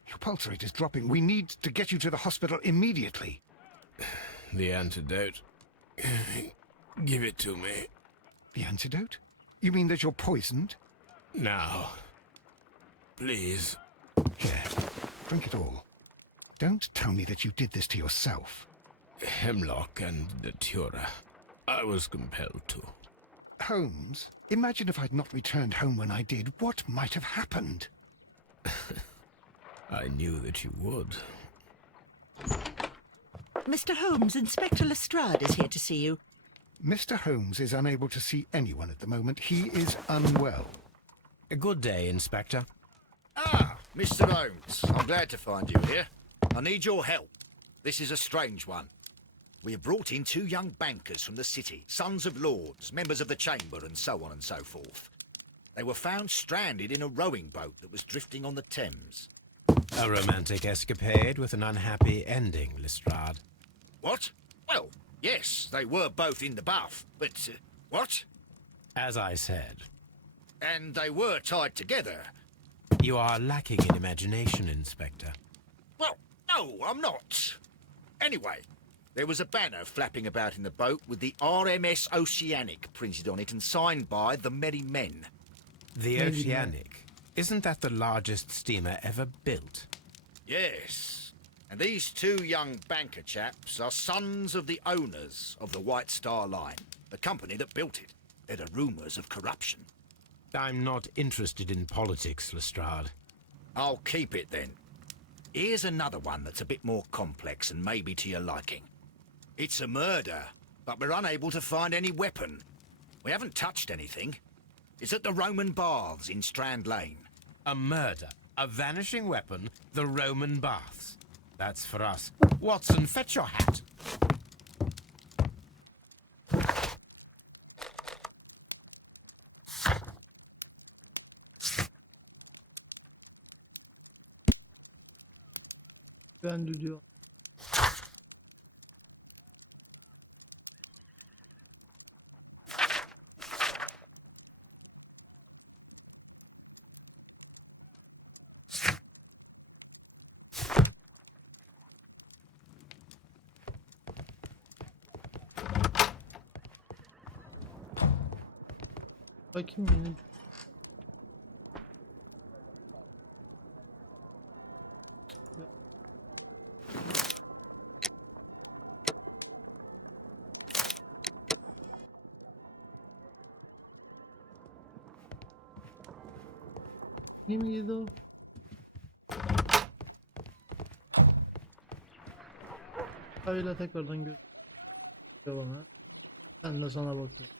Your pulse rate is dropping. We need to get you to the hospital immediately. The antidote. Give it to me. The antidote? You mean that you're poisoned? Now. Please. Here, drink it all. Don't tell me that you did this to yourself. Hemlock and datura. I was compelled to. Holmes, imagine if I'd not returned home when I did. What might have happened? I knew that you would. Mr. Holmes, Inspector Lestrade is here to see you. Mr. Holmes is unable to see anyone at the moment. He is unwell. A good day, Inspector. Ah, Mr. Holmes, I'm glad to find you here. I need your help. This is a strange one. We have brought in 2 young bankers from the city, sons of lords, members of the chamber, and so on and so forth. They were found stranded in a rowing boat that was drifting on the Thames. A romantic escapade with an unhappy ending, Lestrade. What? Well, yes, they were both in the bath, but... what? As I said, And they were tied together. you are lacking in imagination, Inspector. Well, no, I'm not. Anyway, There was a banner flapping about in the boat with the RMS Oceanic printed on it and signed by the Merry Men. The Maybe Oceanic. Isn't that the largest steamer ever built? Yes. And these two young banker chaps are sons of the owners of the White Star Line, the company that built it. There are rumours of corruption. I'm not interested in politics, Lestrade. I'll keep it then. Here's another one that's a bit more complex and maybe to your liking. It's a murder, but we're unable to find any weapon. We haven't touched anything. It's at the Roman Baths in Strand Lane. A murder, a vanishing weapon, the Roman baths. That's for us. Watson, fetch your hat. Ben de diyor. Bakayım yine. İyi miydi o? Öyle tekrardan göster bana. Ben de sana bakıyorum.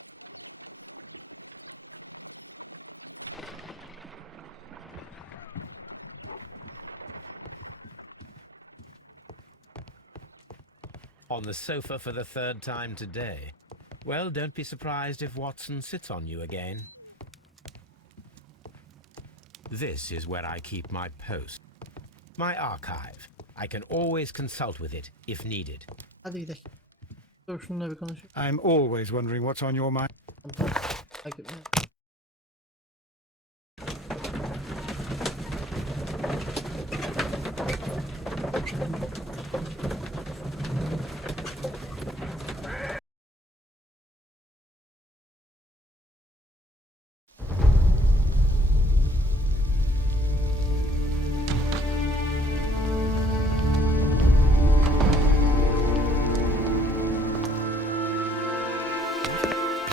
On the sofa for the third time today. Well, don't be surprised if Watson sits on you again. This is where I keep my post. My archive. I can always consult with it if needed. Hadi gidelim. Dur şununla bir konuşayım. I'm always wondering what's on your mind. Tamam. Takip et.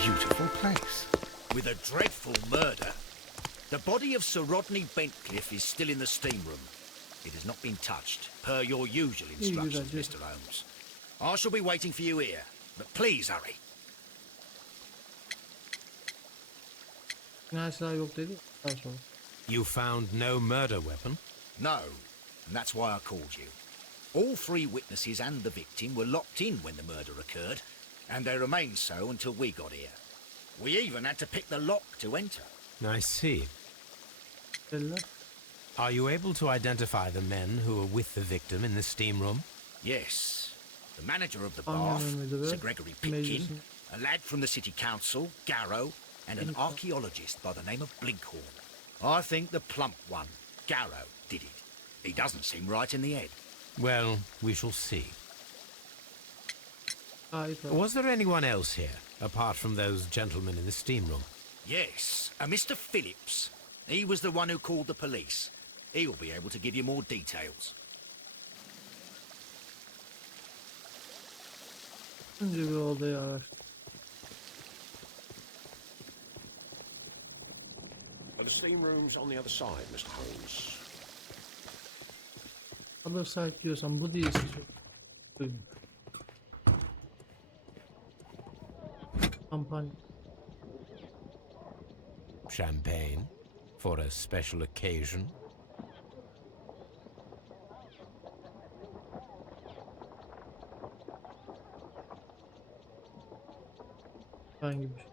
Beautiful place. With a dreadful murder. The body of Sir Rodney Bentcliffe is still in the steam room. It has not been touched, per your usual instructions, güzel. Mr. Holmes. I shall be waiting for you here, but please hurry. Final silah yok dedi. Daha sonra. You found no murder weapon? No, and that's why I called you. All three witnesses and the victim were locked in when the murder occurred, and they remained so until we got here. We even had to pick the lock to enter. I see. Eller. Are you able to identify the men who were with the victim in the steam room? Yes. The manager of the Anladım bath, müdürü. Sir Gregory Pitkin, Meclisin. a lad from the city council, Garrow, and an archaeologist by the name of Blinkhorn. I think the plump one, Garrow, did it. He doesn't seem right in the head. Well, we shall see. Ait var. Was there anyone else here, apart from those gentlemen in the steam room? Yes, a Mr. Phillips. He was the one who called the police. He'll be able to give you more details. Önce bir odayı araştır. The steam room's on the other side, Mr. Holmes. Other side diyorsan bu değilse duymuş. Kampanya. Champagne? For a special occasion? Hangi bir şey?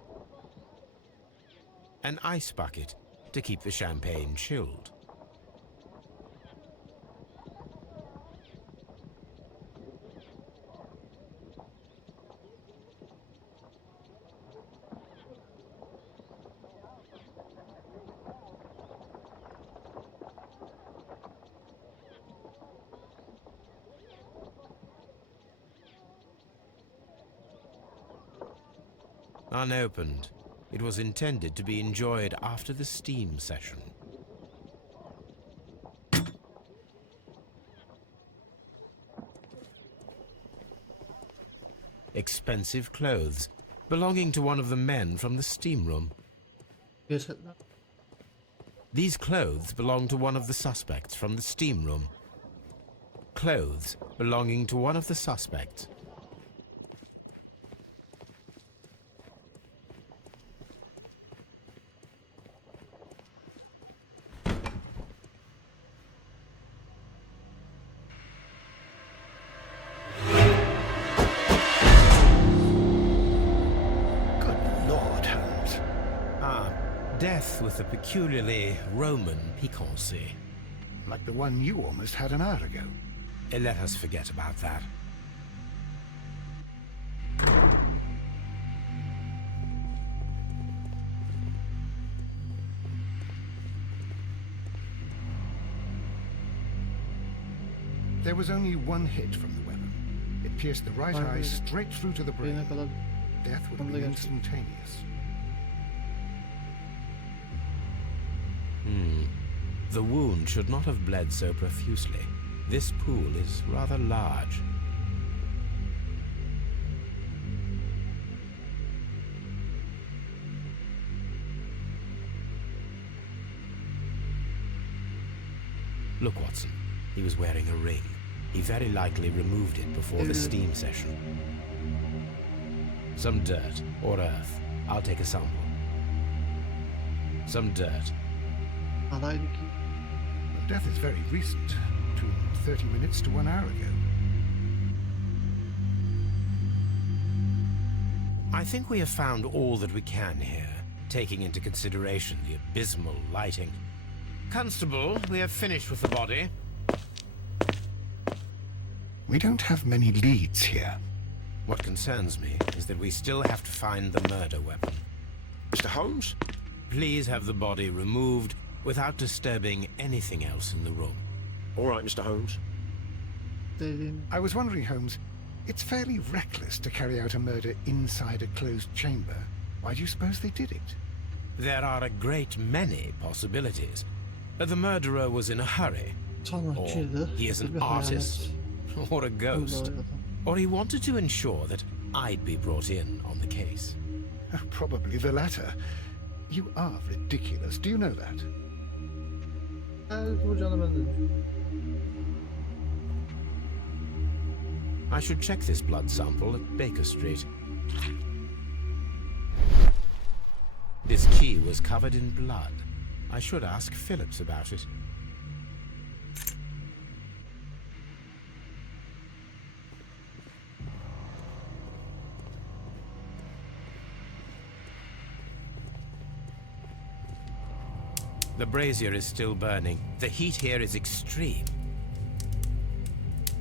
An ice bucket to keep the champagne chilled. Unopened. It was intended to be enjoyed after the steam session. Expensive clothes, belonging to one of the men from the steam room. Cesetler. These clothes belong to one of the suspects from the steam room. Clothes belonging to one of the suspects. Good Lord, Holmes. Death with a peculiarly Roman piquancy. Like the one you almost had an hour ago. Let us forget about that. There was only one hit from the weapon. It pierced the right eye straight through to the brain. Beyne kadar. Death would have been instantaneous. The wound should not have bled so profusely. This pool is rather large. Look, Watson. He was wearing a ring. He very likely removed it before the steam session. Some dirt or earth. I'll take a sample. Some dirt. Alaydı ki. The death is very recent. Between 30 minutes to 1 hour ago. I think we have found all that we can here, taking into consideration the abysmal lighting. Constable, we have finished with the body. We don't have many leads here. What concerns me is that we still have to find the murder weapon. Mr. Holmes? Please have the body removed without disturbing anything else in the room. All right, Mr. Holmes. Dediğim. I was wondering, Holmes, it's fairly reckless to carry out a murder inside a closed chamber. Why do you suppose they did it? There are a great many possibilities. The murderer was in a hurry, or Sanatçıydı. he is Bir an artist, hayalet. or a ghost, or he wanted to ensure that I'd be brought in on the case. Probably the latter. You are ridiculous. Do you know that? Evet, bu canı benden. I should check this blood sample at Baker Street. This key was covered in blood. I should ask Phillips about it. The brazier is still burning. The heat here is extreme.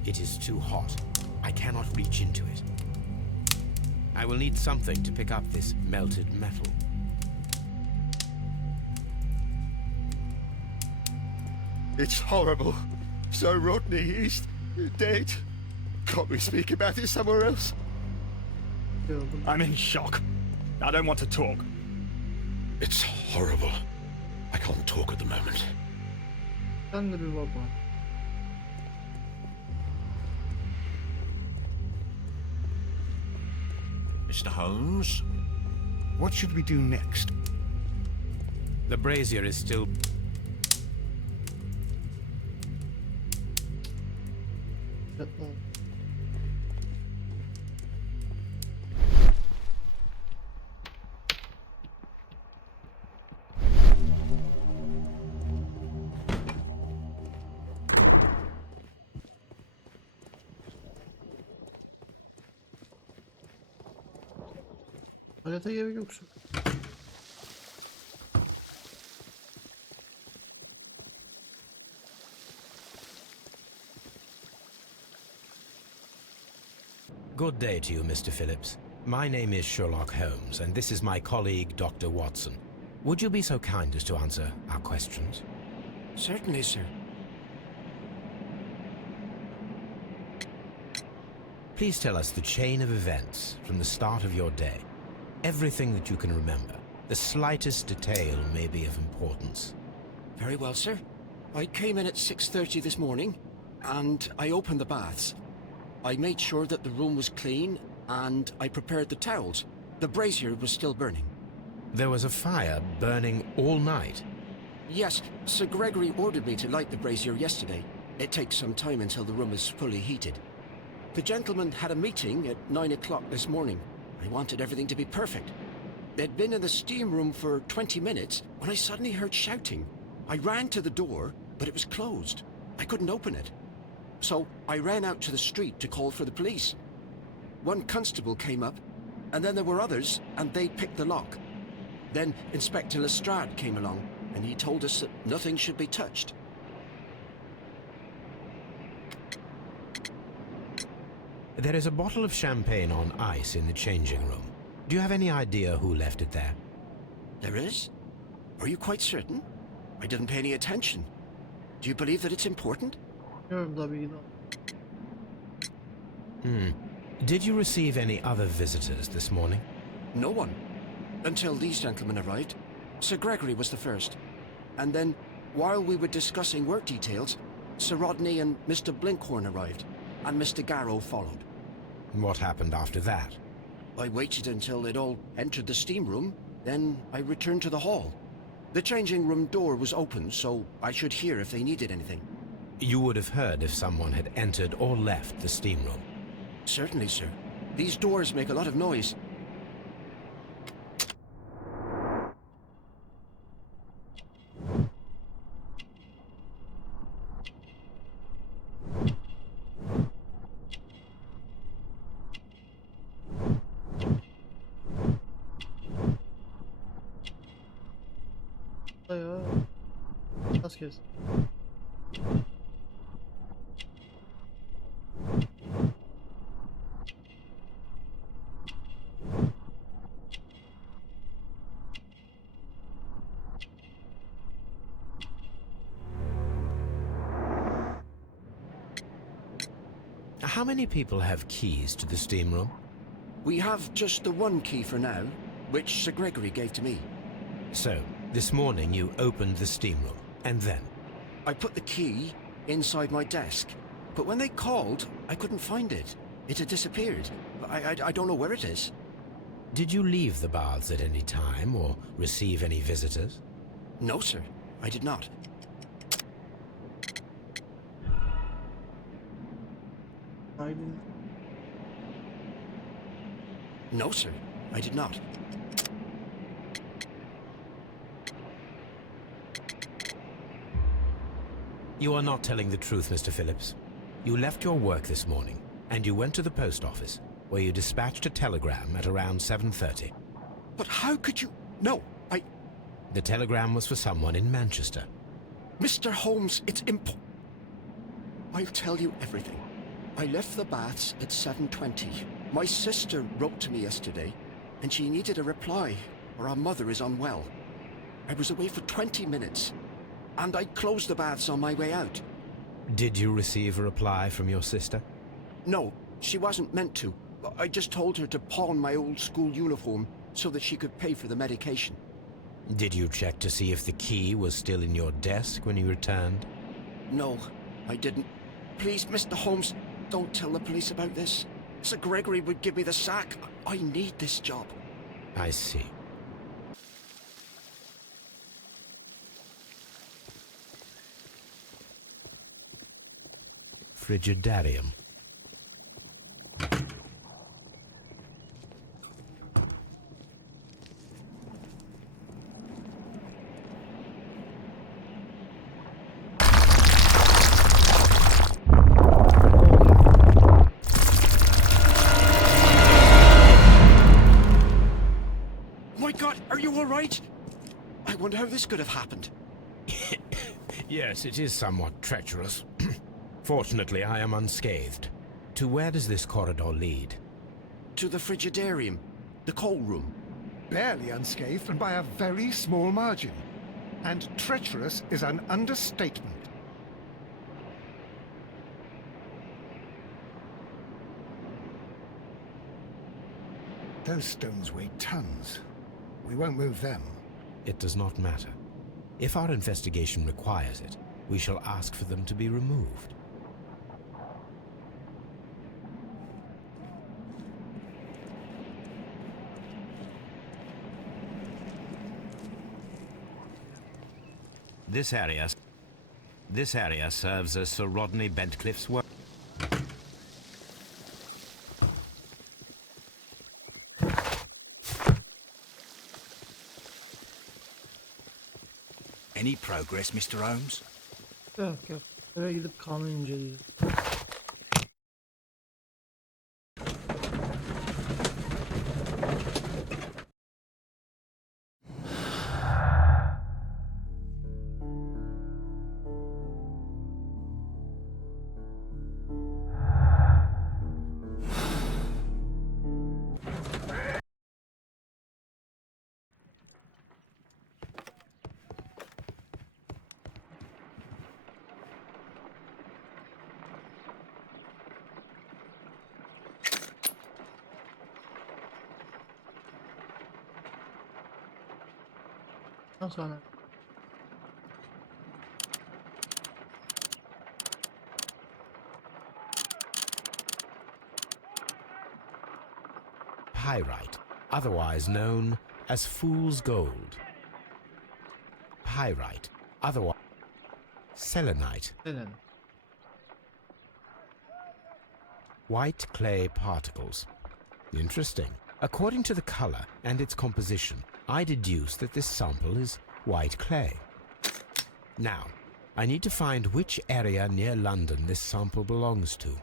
It is too hot. I cannot reach into it. I will need something to pick up this melted metal. It's horrible. So Rodney is dead. Can't we speak about it somewhere else? I'm in shock. I don't want to talk. It's horrible. I can't talk at the moment. Sen de bir bakma. Mr. Holmes? What should we do next? The brazier is still... Palete gerek yoksa. Good day to you, Mr. Phillips. My name is Sherlock Holmes, and this is my colleague, Dr. Watson. Would you be so kind as to answer our questions? Certainly, sir. Please tell us the chain of events from the start of your day. Everything that you can remember. The slightest detail may be of importance. Very well, sir. I came in at 6:30 this morning, and I opened the baths. I made sure that the room was clean, and I prepared the towels. The brazier was still burning. There was a fire burning all night. Yes, Sir Gregory ordered me to light the brazier yesterday. It takes some time until the room is fully heated. The gentleman had a meeting at 9 o'clock this morning. I wanted everything to be perfect. They'd been in the steam room for 20 minutes when I suddenly heard shouting. I ran to the door, but it was closed. I couldn't open it. So I ran out to the street to call for the police. One constable came up, and then there were others, and they picked the lock. Then Inspector Lestrade came along, and he told us that nothing should be touched. There is a bottle of champagne on ice in the changing room. Do you have any idea who left it there? There is? Are you quite certain? I didn't pay any attention. Do you believe that it's important? Bilmiyorum tabii ki. Did you receive any other visitors this morning? No one. Until these gentlemen arrived. Sir Gregory was the first. And then, while we were discussing work details, Sir Rodney and Mr. Blinkhorn arrived, and Mr. Garrow followed. What happened after that? I waited until they'd all entered the steam room, then I returned to the hall. The changing room door was open, so I should hear if they needed anything. You would have heard if someone had entered or left the steam room. Certainly, sir. These doors make a lot of noise. Ya. Az kes. How many people have keys to the steam room? We have just the one key for now, which Sir Gregory gave to me. So, this morning you opened the steam room, and then? I put the key inside my desk, but when they called, I couldn't find it. It had disappeared. I don't know where it is. Did you leave the baths at any time, or receive any visitors? No, sir. I did not. I didn't. No, sir. I did not. You are not telling the truth, Mr. Phillips. You left your work this morning, and you went to the post office, where you dispatched a telegram at around 7:30. But how could you... No, The telegram was for someone in Manchester. Mr. Holmes, it's I'll tell you everything. I left the baths at 7:20. My sister wrote to me yesterday, and she needed a reply, or our mother is unwell. I was away for 20 minutes, and I closed the baths on my way out. Did you receive a reply from your sister? No, she wasn't meant to. I just told her to pawn my old school uniform so that she could pay for the medication. Did you check to see if the key was still in your desk when you returned? No, I didn't. Please, Mr. Holmes, don't tell the police about this. Sir Gregory would give me the sack. I need this job. I see. Frigidarium. My God, are you all right? I wonder how this could have happened. Yes, it is somewhat treacherous. Fortunately, I am unscathed. To where does this corridor lead? To the Frigidarium, the coal room. Barely unscathed and by a very small margin. And treacherous is an understatement. Those stones weigh tons. We won't move them. It does not matter. If our investigation requires it, we shall ask for them to be removed. This area serves as Sir Rodney Bentcliffe's work. Any progress, Mr. Holmes? Yok yok. Eve gidip kanı inceleyeceğiz. Sonra Pyrite, otherwise known as fool's gold. Pyrite, otherwise selenite. White clay particles. Interesting. According to the color and its composition, I deduce that this sample is white clay. Now, I need to find which area near London this sample belongs to.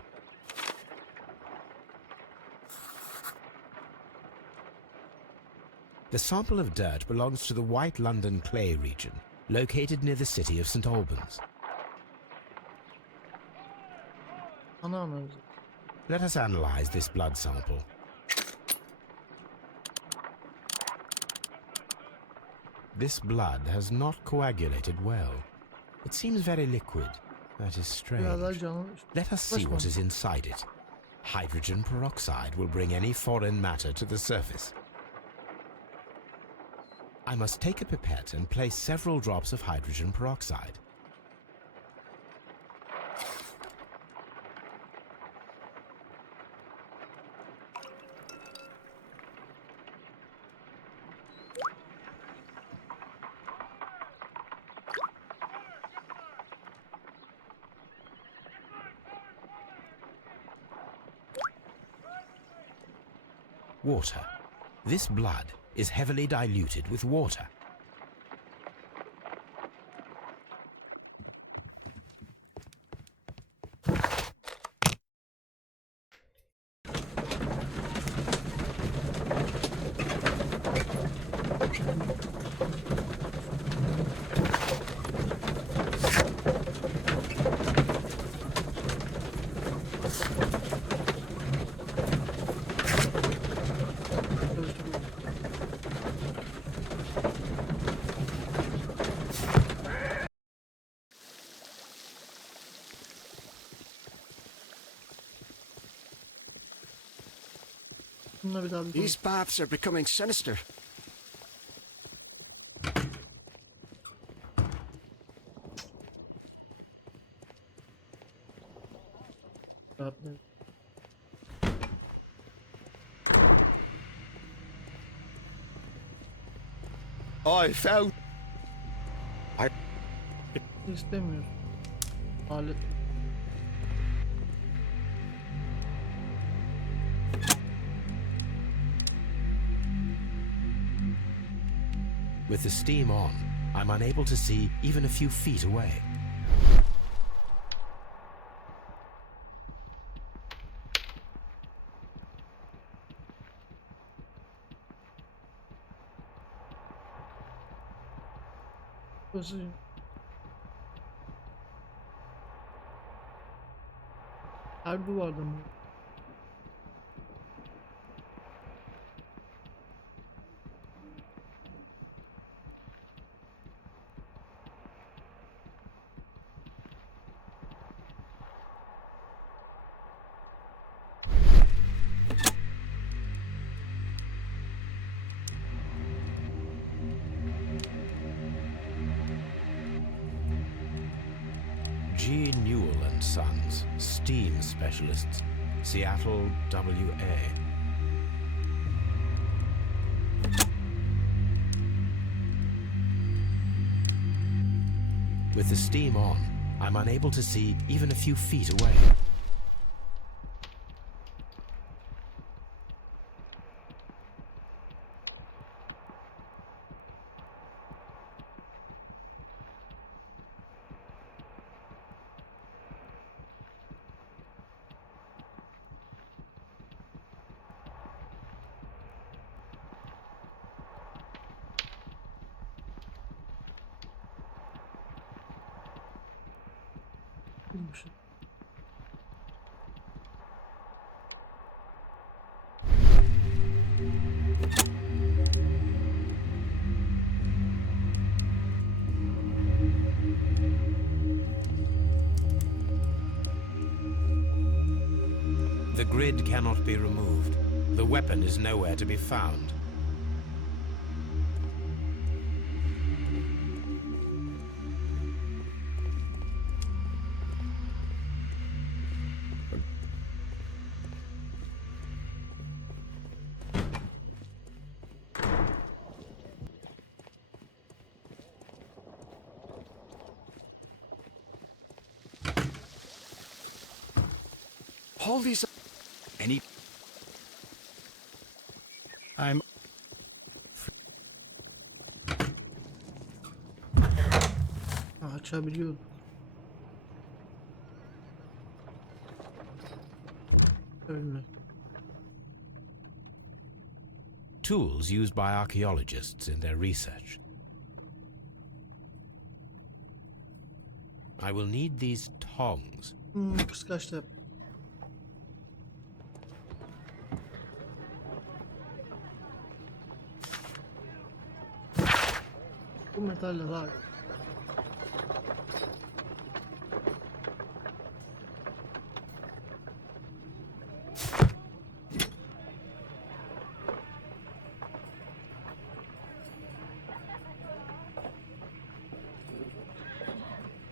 The sample of dirt belongs to the White London clay region, located near the city of St. Albans. Let us analyze this blood sample. This blood has not coagulated well. It seems very liquid. That is strange. Let us see what is inside it. Hydrogen peroxide will bring any foreign matter to the surface. I must take a pipette and place several drops of hydrogen peroxide. Water. This blood is heavily diluted with water. These baths are becoming sinister. I found... İstemiyor. Alet. With the steam on, I'm unable to see even a few feet away. Her duvarda mı? G. Newell and Sons, steam specialists, Seattle, WA. With the steam on, I'm unable to see even a few feet away. The grid cannot be removed. The weapon is nowhere to be found. All these... Any... I'm... Açabiliyorum. Ölmek. Tools used by archaeologists in their research. I will need these tongs. Kıskaçtı. Bu metaller var.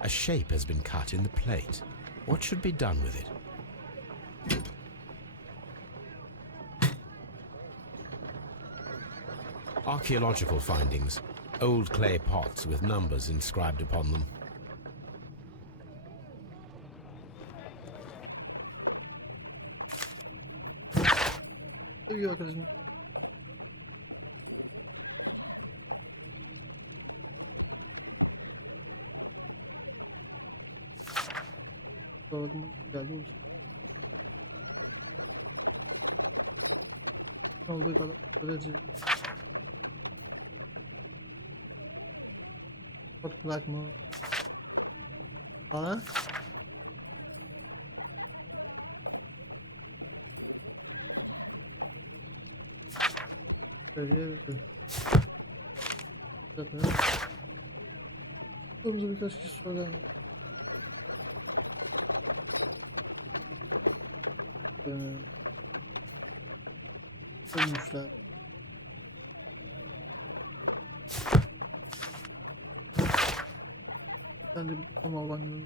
A shape has been cut in the plate. What should be done with it? Archaeological findings. Old clay pots with numbers inscribed upon them. Duyuyor arkadaşım. Bakma geldi olsun. Ne olduğu kadar öğreteceğim. Çok bırakma. Ha? Söyleyebilirim. Zaten. Aklımıza birkaç kişi sorar. Ölmüşler. Ben de ama ben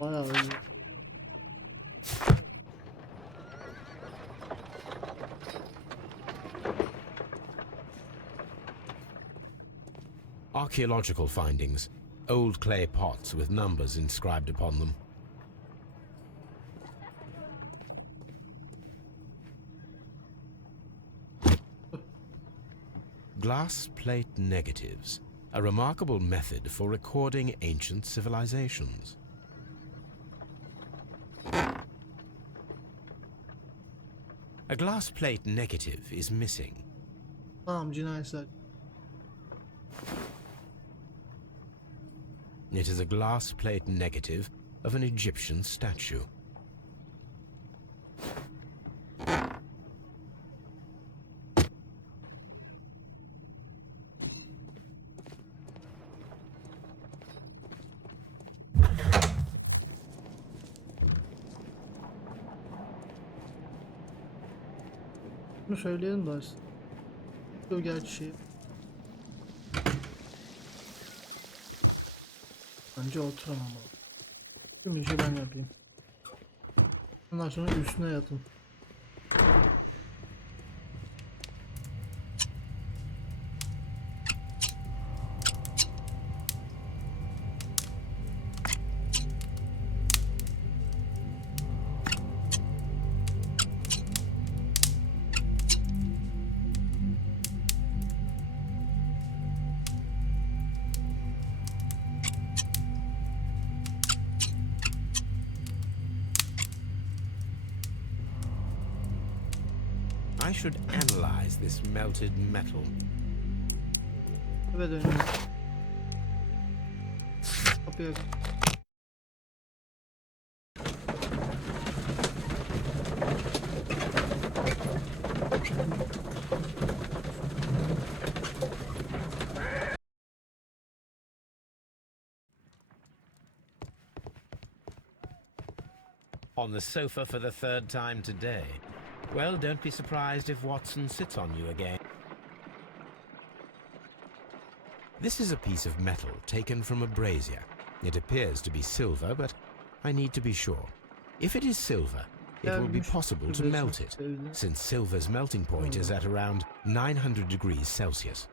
bayağı iyi. Archaeological findings. Old clay pots with numbers inscribed upon them. Glass plate negatives. A remarkable method for recording ancient civilizations. A glass plate negative is missing. Tamam, cinayetler. It is a glass plate negative of an Egyptian statue. Bunu söyleyelim de aslında. Yok gerçi. Bence oturamam. Tüm işi ben yapayım. Ondan sonra üstüne yatın. I should analyze this melted metal. Eve dönüyorum. Kapıya. On the sofa for the third time today. Well, don't be surprised if Watson sits on you again. This is a piece of metal taken from a brazier. It appears to be silver, but I need to be sure. If it is silver, it will be possible to melt it, since silver's melting point is at around 900 degrees Celsius.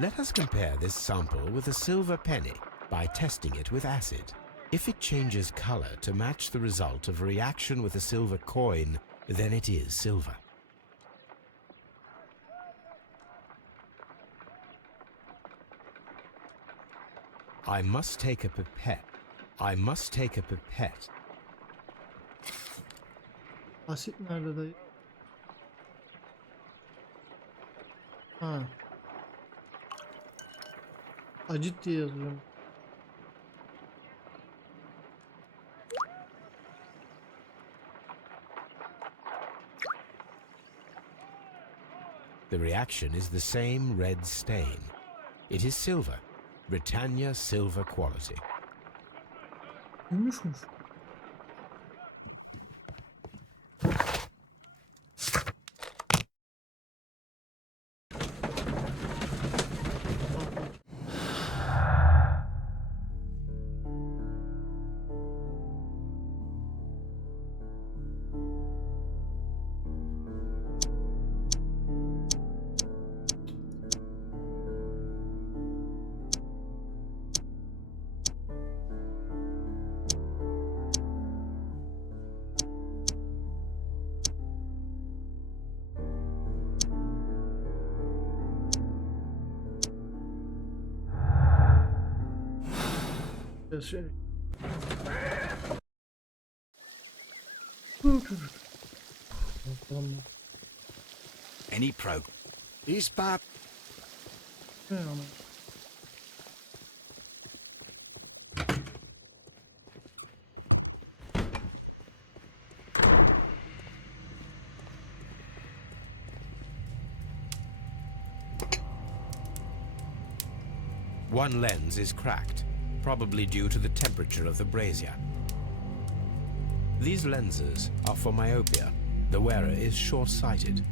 Let us compare this sample with a silver penny by testing it with acid. If it changes color to match the result of a reaction with a silver coin, then it is silver. I must take a pipette. I must take a pipette. Asit nerede dayı? Ha. Acit diye yazıyorum. The reaction is the same red stain. It is silver. Britannia silver quality. Gümüşmüş. Şey. Any pro? He's bad. Ne ama? One lens is cracked, probably due to the temperature of the brazier. These lenses are for myopia. The wearer is short-sighted.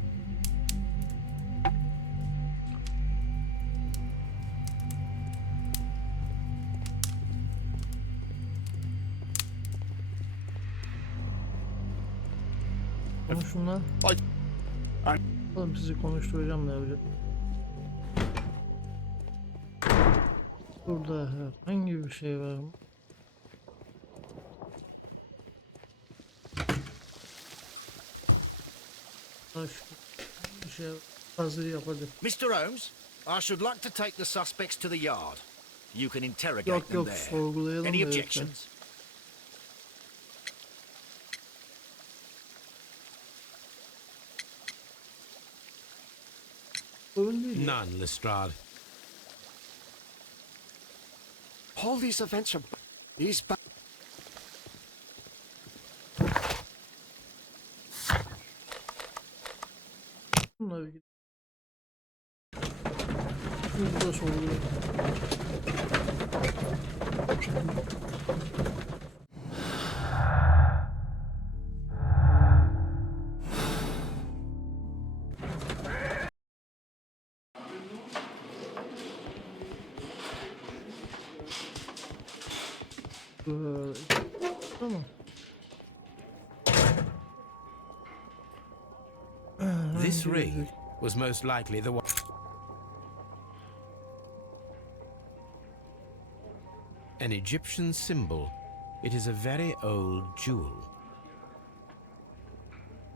Konuşun lan. Oğlum sizi konuşturacağım da yapacak. Burada herhangi bir şey var mı? Bir şey hazır yap hadi. Mr. Holmes, I should like to take the suspects to the yard. You can interrogate Yok them yok there. sorgulayalım Any da objections? Sorun değil. None, Lestrade. All these events are... He's bad. Bunları git. Burada sorgulayalım. Tamam. This ring was most likely the one. An Egyptian symbol. It is a very old jewel.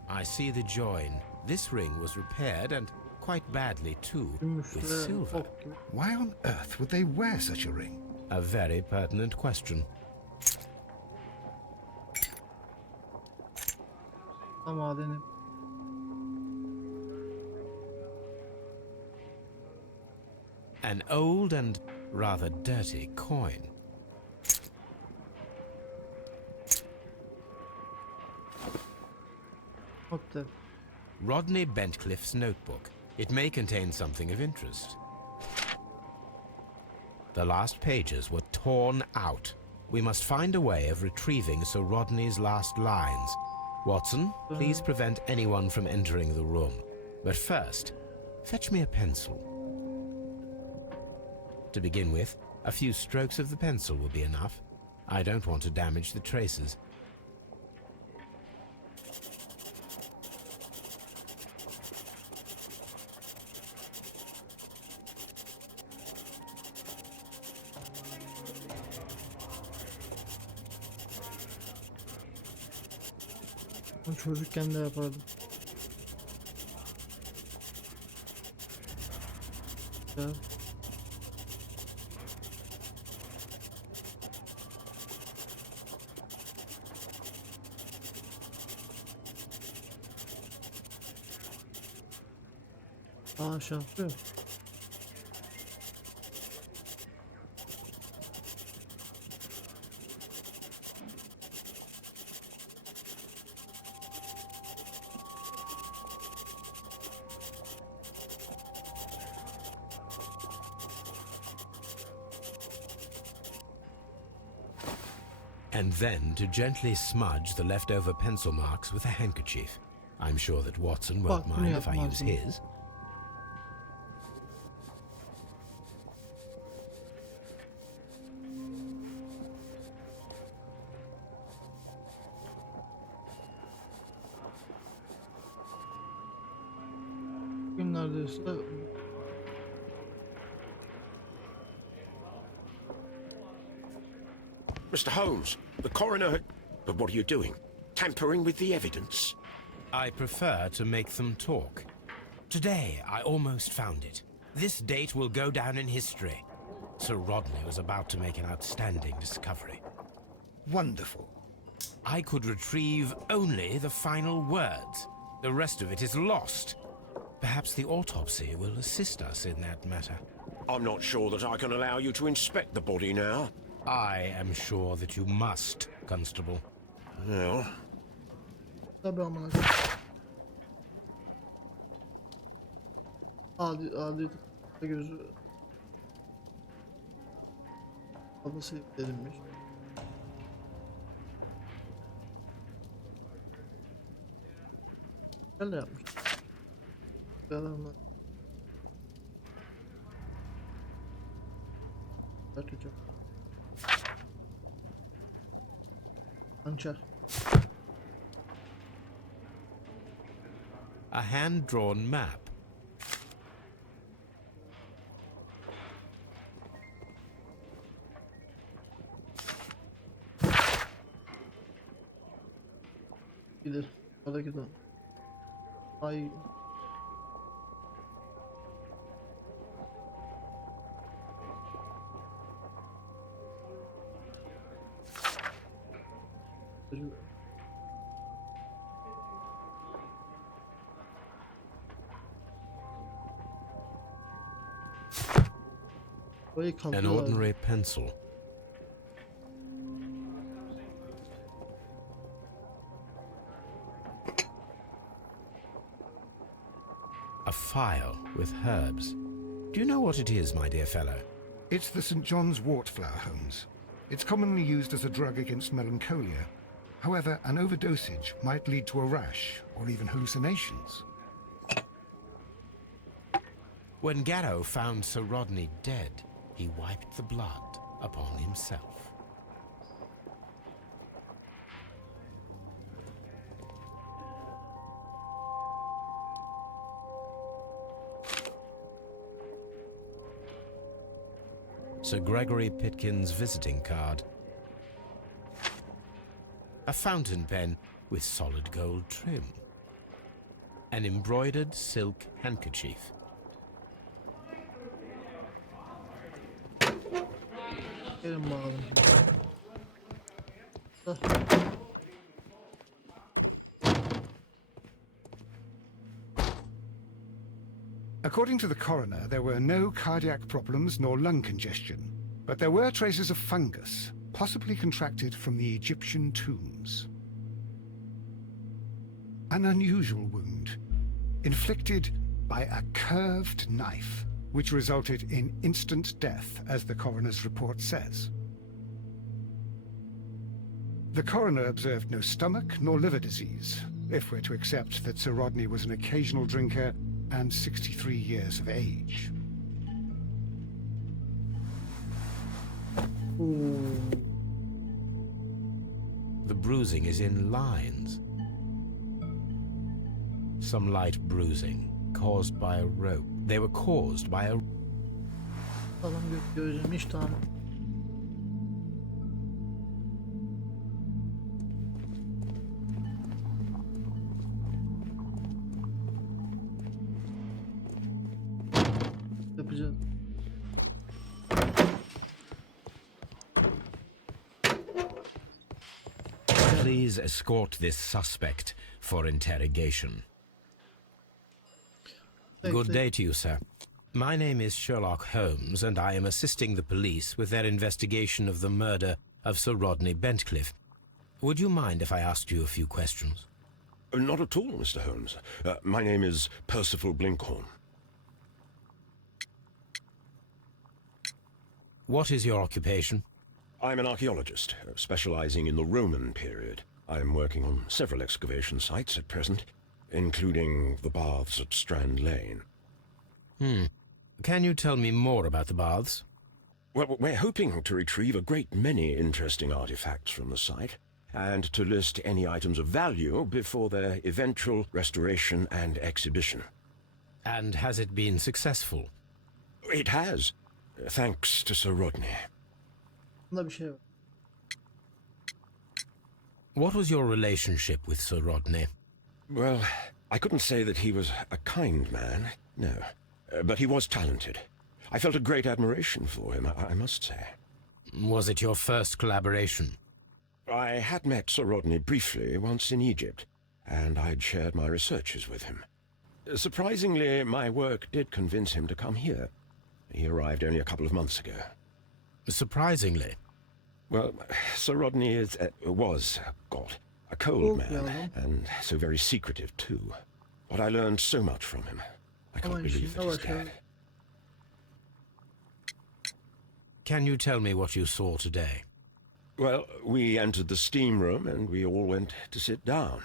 I see the join. This ring was repaired, and quite badly too, with silver. Why on earth would they wear such a ring? A very pertinent question. Madenim. An old and rather dirty coin. What the? Rodney Bentcliffe's notebook. It may contain something of interest. The last pages were torn out. We must find a way of retrieving Sir Rodney's last lines. Watson, please prevent anyone from entering the room. But first, fetch me a pencil. To begin with, a few strokes of the pencil will be enough. I don't want to damage the traces. Çocukken de yapardım. Ya. Şey yapıyor. And then to gently smudge the leftover pencil marks with a handkerchief. I'm sure that Watson won't mind if I use his. Neredeyse Mr. Holmes, the coroner had... But what are you doing? Tampering with the evidence? I prefer to make them talk. Today, I almost found it. This date will go down in history. Sir Rodney was about to make an outstanding discovery. Wonderful. I could retrieve only the final words. The rest of it is lost. Perhaps the autopsy will assist us in that matter. I'm not sure that I can allow you to inspect the body now. I am sure that you must, Constable. Well... Tabii amına. Adi gözü babası edilmiş. Öyle yapmış. Bir adamla. Bakacağım. Hançer. A hand-drawn map. Gider. Hadi gidelim. Ay. An ordinary pencil. A file with herbs. Do you know what it is, my dear fellow? It's the St. John's wort flower, Holmes. It's commonly used as a drug against melancholia. However, an overdosage might lead to a rash or even hallucinations. When Garrow found Sir Rodney dead, he wiped the blood upon himself. Sir Gregory Pitkin's visiting card. A fountain pen with solid gold trim. An embroidered silk handkerchief. Gelin bakalım. According to the coroner, there were no cardiac problems nor lung congestion, but there were traces of fungus, possibly contracted from the Egyptian tombs. An unusual wound, inflicted by a curved knife, which resulted in instant death, as the coroner's report says. The coroner observed no stomach nor liver disease, if we're to accept that Sir Rodney was an occasional drinker and 63 years of age. The bruising is in lines. Some light bruising, caused by a rope. They were caused by a... Adam gözlemiş tamam. Yapacağız. Please escort this suspect for interrogation. Good day to you, sir. My name is Sherlock Holmes, and I am assisting the police with their investigation of the murder of Sir Rodney Bentcliffe. Would you mind if I asked you a few questions? Not at all, Mr. Holmes. My name is Percival Blinkhorn. What is your occupation? I'm an archaeologist, specializing in the Roman period. I'm working on several excavation sites at present, including the baths at Strand Lane. Can you tell me more about the baths? Well, we're hoping to retrieve a great many interesting artifacts from the site, and to list any items of value before their eventual restoration and exhibition. And has it been successful? It has, thanks to Sir Rodney. Bunda bir şey var. What was your relationship with Sir Rodney? Well, I couldn't say that he was a kind man, no. But he was talented. I felt a great admiration for him, I must say. Was it your first collaboration? I had met Sir Rodney briefly once in Egypt, and I'd shared my researches with him. Surprisingly, my work did convince him to come here. He arrived only a couple of months ago. Surprisingly? Well, Sir Rodney was a cold man, and so very secretive too. But I learned so much from him. I can't believe that he's dead. Can you tell me what you saw today? Well, we entered the steam room and we all went to sit down.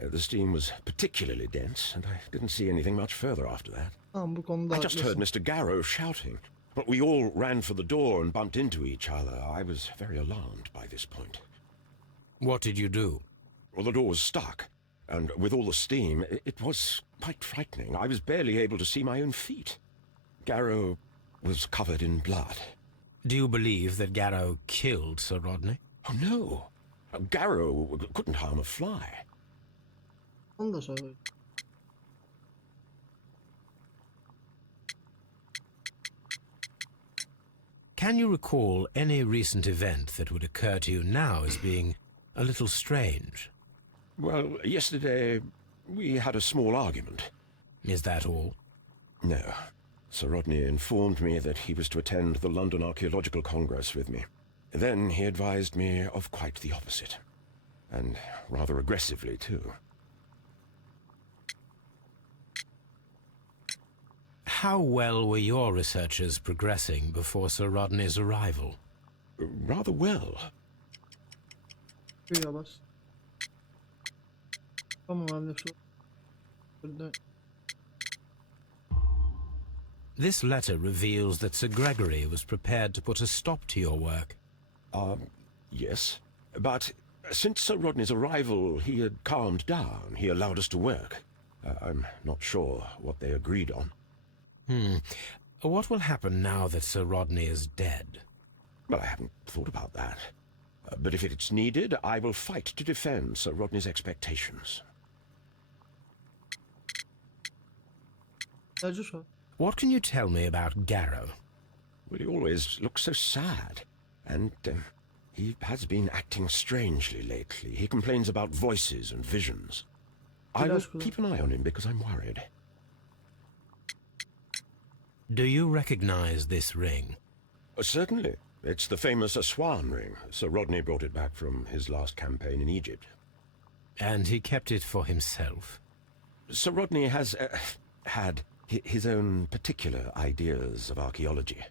The steam was particularly dense, and I didn't see anything much further after that. Tamam, bu konuda I just heard haklısın. Mr. Garrow shouting, but we all ran for the door and bumped into each other. I was very alarmed by this point. What did you do? Well, the door was stuck, and with all the steam, it was quite frightening. I was barely able to see my own feet. Garrow was covered in blood. Do you believe that Garrow killed Sir Rodney? Oh, no. Garrow couldn't harm a fly. Onu da söyle. Can you recall any recent event that would occur to you now as being a little strange? Well, yesterday we had a small argument. Is that all? No. Sir Rodney informed me that he was to attend the London Arkeological Congress with me. Then he advised me of quite the opposite. And rather aggressively, too. How well were your researches progressing before Sir Rodney's arrival? Rather well. Şuraya bas. Tamam abi şu. Burada. This letter reveals that Sir Gregory was prepared to put a stop to your work. Yes. But since Sir Rodney's arrival, he had calmed down. He allowed us to work. I'm not sure what they agreed on. What will happen now that Sir Rodney is dead? Well, I haven't thought about that. But if it's needed, I will fight to defend Sir Rodney's expectations. What can you tell me about Garrow? Well, he always looks so sad. And he has been acting strangely lately. He complains about voices and visions. I will keep an eye on him because I'm worried. Do you recognize this ring? Certainly. It's the famous Aswan ring. Sir Rodney brought it back from his last campaign in Egypt. And he kept it for himself? Sir Rodney has had his own particular ideas of archaeology.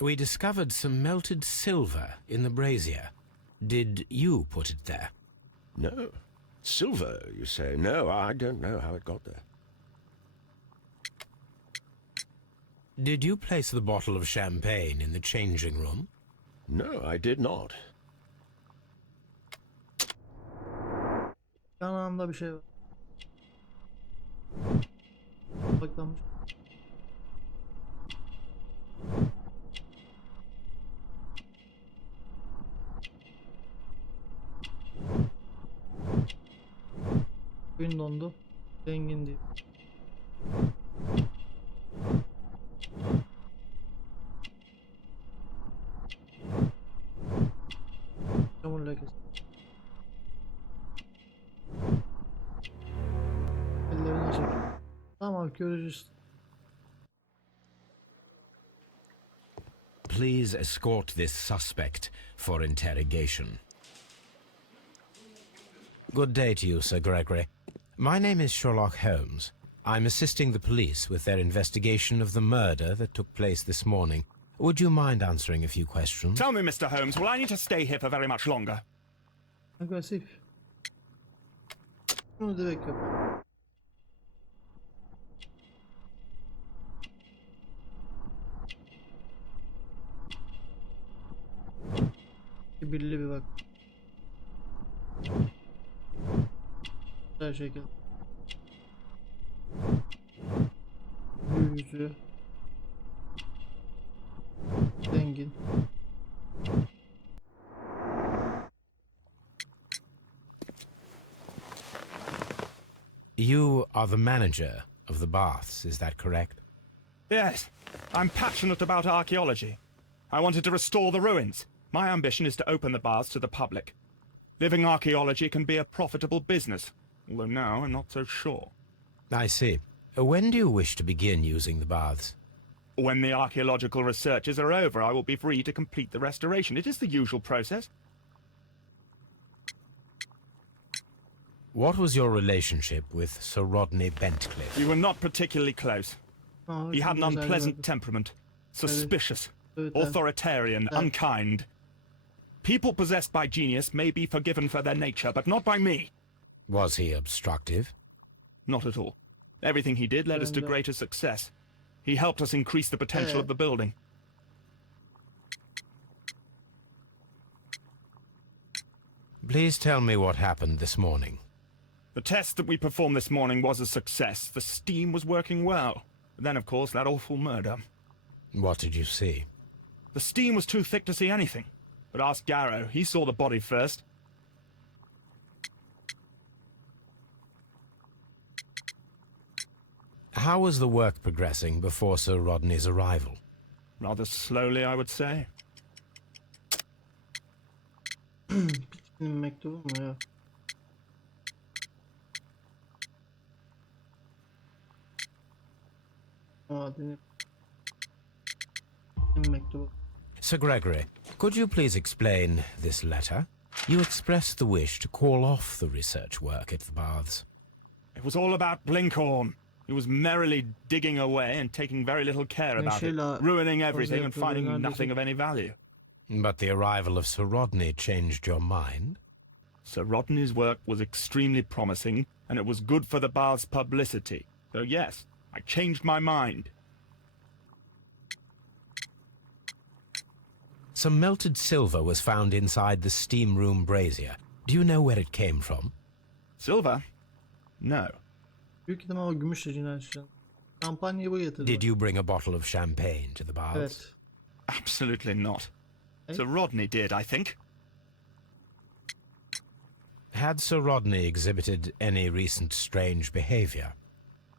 We discovered some melted silver in the brazier. Did you put it there? No. Silver, you say? No, I don't know how it got there. Did you place the bottle of champagne in the changing room? No, I did not. Yanağımda bir şey var. Baklanmış. Gün dondu. Zengin değil. Çamur lekesi. Ellerini açık. Tamam, arkeolojist. Please escort this suspect for interrogation. Good day to you, Sir Gregory. My name is Sherlock Holmes. I'm assisting the police with their investigation of the murder that took place this morning. Would you mind answering a few questions? Tell me, Mr. Holmes, will I need to stay here for very much longer? Agresif. Bunu direkt yap. Kibirli bir bak. Her şekilde. Yüzü. Zengin. You are the manager of the baths, is that correct? Yes, I'm passionate about archaeology. I wanted to restore the ruins. My ambition is to open the baths to the public. Living archaeology can be a profitable business, although now I'm not so sure. I see. When do you wish to begin using the baths? When the archaeological researches are over, I will be free to complete the restoration. It is the usual process. What was your relationship with Sir Rodney Bentcliffe? We were not particularly close. He had an unpleasant temperament. Suspicious, authoritarian, unkind. People possessed by genius may be forgiven for their nature, but not by me. Was he obstructive? Not at all. Everything he did led us to greater success. He helped us increase the potential of the building. Please tell me what happened this morning. The test that we performed this morning was a success. The steam was working well. But then, of course, that awful murder. What did you see? The steam was too thick to see anything. But ask Garrow. He saw the body first. How was the work progressing before Sir Rodney's arrival? Rather slowly, I would say. Mektubu mu ya? Mektubu. Sir Gregory, could you please explain this letter? You expressed the wish to call off the research work at the baths. It was all about Blinkhorn. He was merrily digging away and taking very little care about it, ruining everything and finding nothing of any value. But the arrival of Sir Rodney changed your mind? Sir Rodney's work was extremely promising, and it was good for the bath's publicity. So yes, I changed my mind. Some melted silver was found inside the steam room brazier. Do you know where it came from? Silver? No. Büyük ihtimal o gümüşle cinayet işlem. Şampanyayı bu getirdi. Did you bring a bottle of champagne to the baths? Evet. Absolutely not. Sir Rodney did, I think. Had Sir Rodney exhibited any recent strange behavior?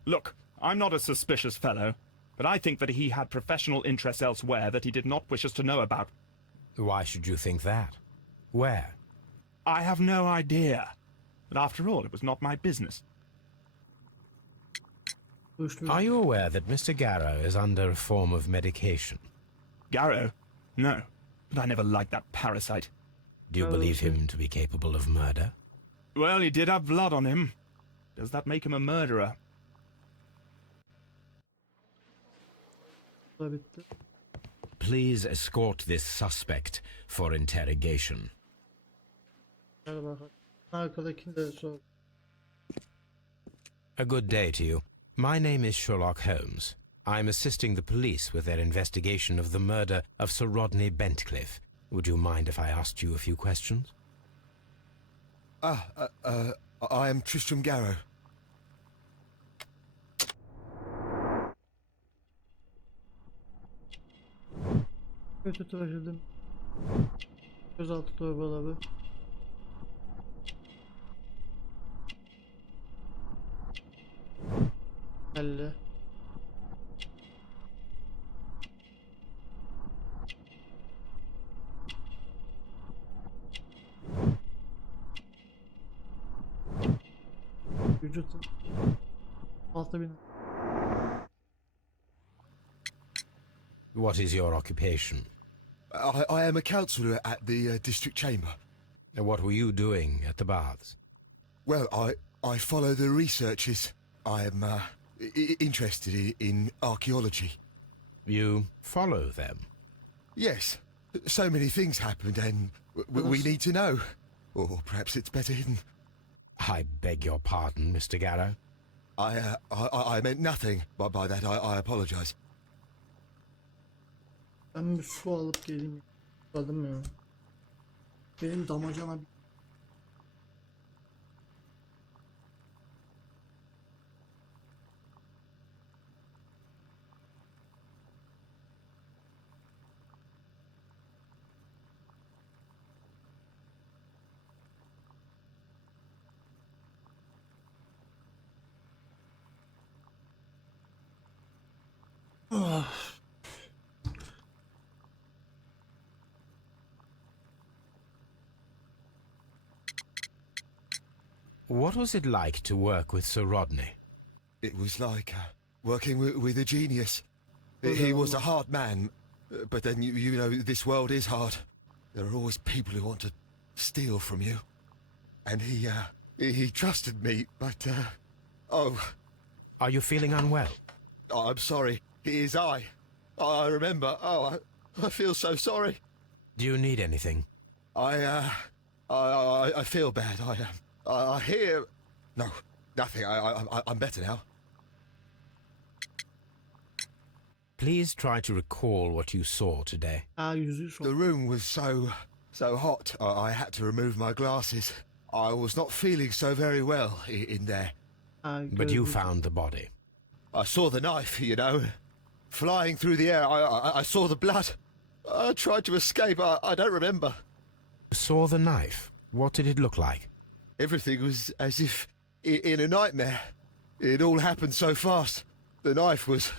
Look, I'm not a suspicious fellow, but I think that he had professional interests elsewhere that he did not wish us to know about. Why should you think that? Where? I have no idea. But after all, it was not my business. Are you aware that Mr. Garrow is under a form of medication? Garrow? No. But I never liked that parasite. Do you believe him to be capable of murder? Well, he did have blood on him. Does that make him a murderer? Bitti. Please escort this suspect for interrogation. Hadi bakalım. Arkadakini de sor. A good day to you. My name is Sherlock Holmes. I'm assisting the police with their investigation of the murder of Sir Rodney Bentcliffe. Would you mind if I asked you a few questions? I am Tristram Garrow. Kötü tıraş edin. Gözaltı torbaları. Elle. Vücut. Altta bin. What is your occupation? I am a councillor at the district chamber. What were you doing at the baths? Well, I follow the researches. I am interested in arkeology. You follow them? Yes. So many things happened and we need to know. Or perhaps it's better hidden. I beg your pardon, Mr. Garrow. I meant nothing by that. I apologise. Ben bir su alıp geleyim. Susadım ya. Benim damacana... What was it like to work with Sir Rodney? It was like working with a genius. He was a hard man, but then you know this world is hard. There are always people who want to steal from you. And he trusted me, but oh. Are you feeling unwell? Oh, I'm sorry. It is I remember. Oh, I feel so sorry. Do you need anything? I feel bad. I hear... No, nothing. I'm better now. Please try to recall what you saw today. The room was so hot. I had to remove my glasses. I was not feeling so very well in there. But you found the body. I saw the knife, you know, flying through the air. I saw the blood. I tried to escape. I don't remember. You saw the knife? What did it look like? Everything was as if in a nightmare. It all happened so fast. The knife was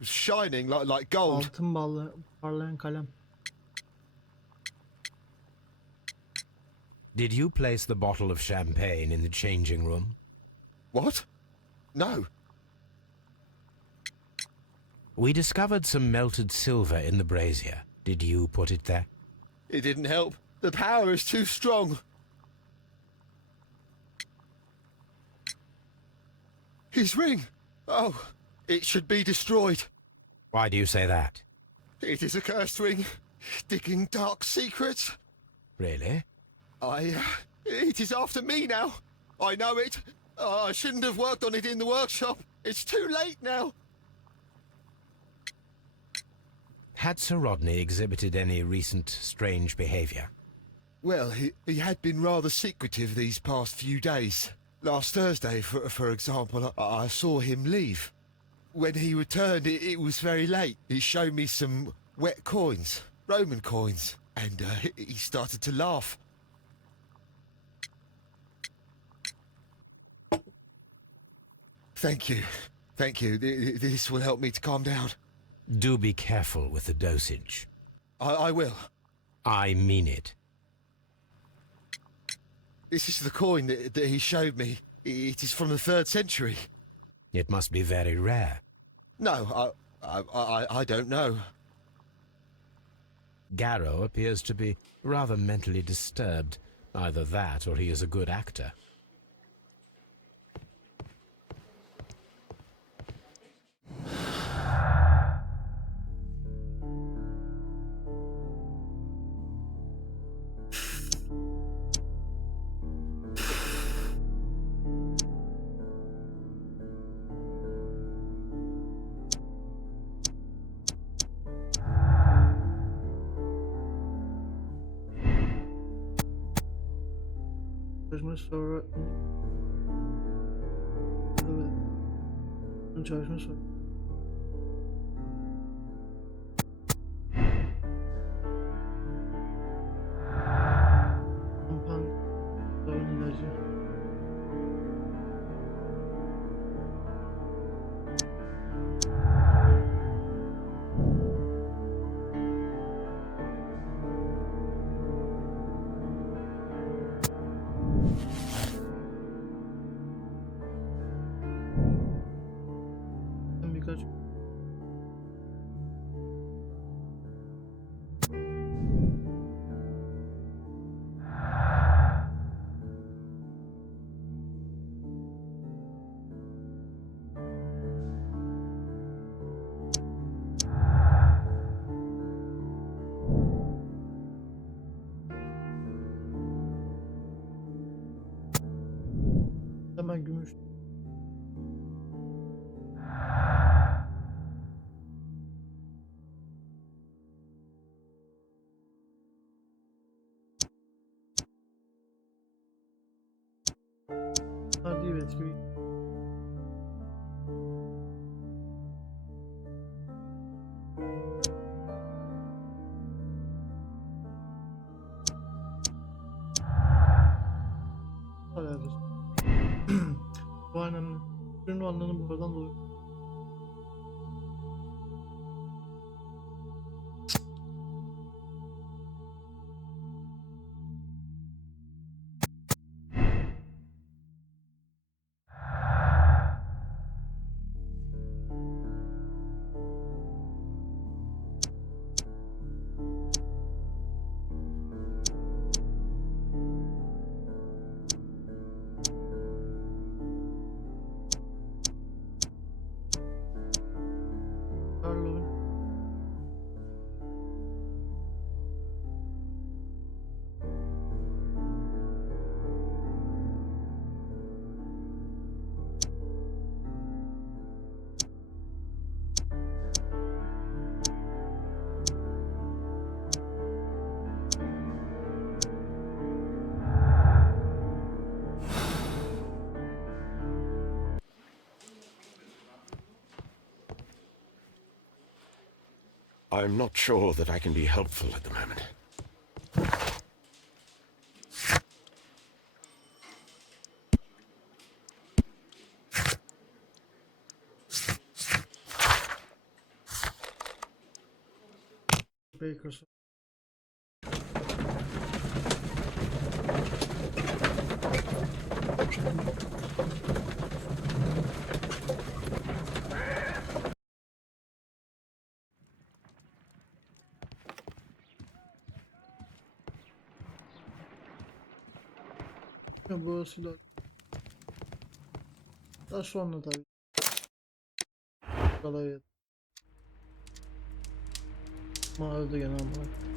shining like gold. Altın parlayan kalem. Did you place the bottle of champagne in the changing room? What? No. We discovered some melted silver in the brazier. Did you put it there? It didn't help. The power is too strong. His ring! Oh, it should be destroyed. Why do you say that? It is a cursed ring, digging dark secrets. Really? It is after me now. I know it. I shouldn't have worked on it in the workshop. It's too late now. Had Sir Rodney exhibited any recent strange behavior? Well, he had been rather secretive these past few days. Last Thursday, for example, I saw him leave. when he returned, it was very late. He showed me some wet coins, Roman coins, and he started to laugh. Thank you. Thank you. This will help me to calm down. Do be careful with the dosage. I will. I mean it. This is the coin that he showed me. It is from the 3rd century. It must be very rare. No, I don't know. Garrow appears to be rather mentally disturbed. Either that or he is a good actor. Sonra çalışma sonra kampan sorun ilacı birkaç hemen gümüş hadi evet gibi alakası bu önemli ürün anlamını buradan dolayı Sherlock'un I'm not sure that I can be helpful at the moment. Bakers burasıyla daha sonra tabii kolay ama öldü gene ama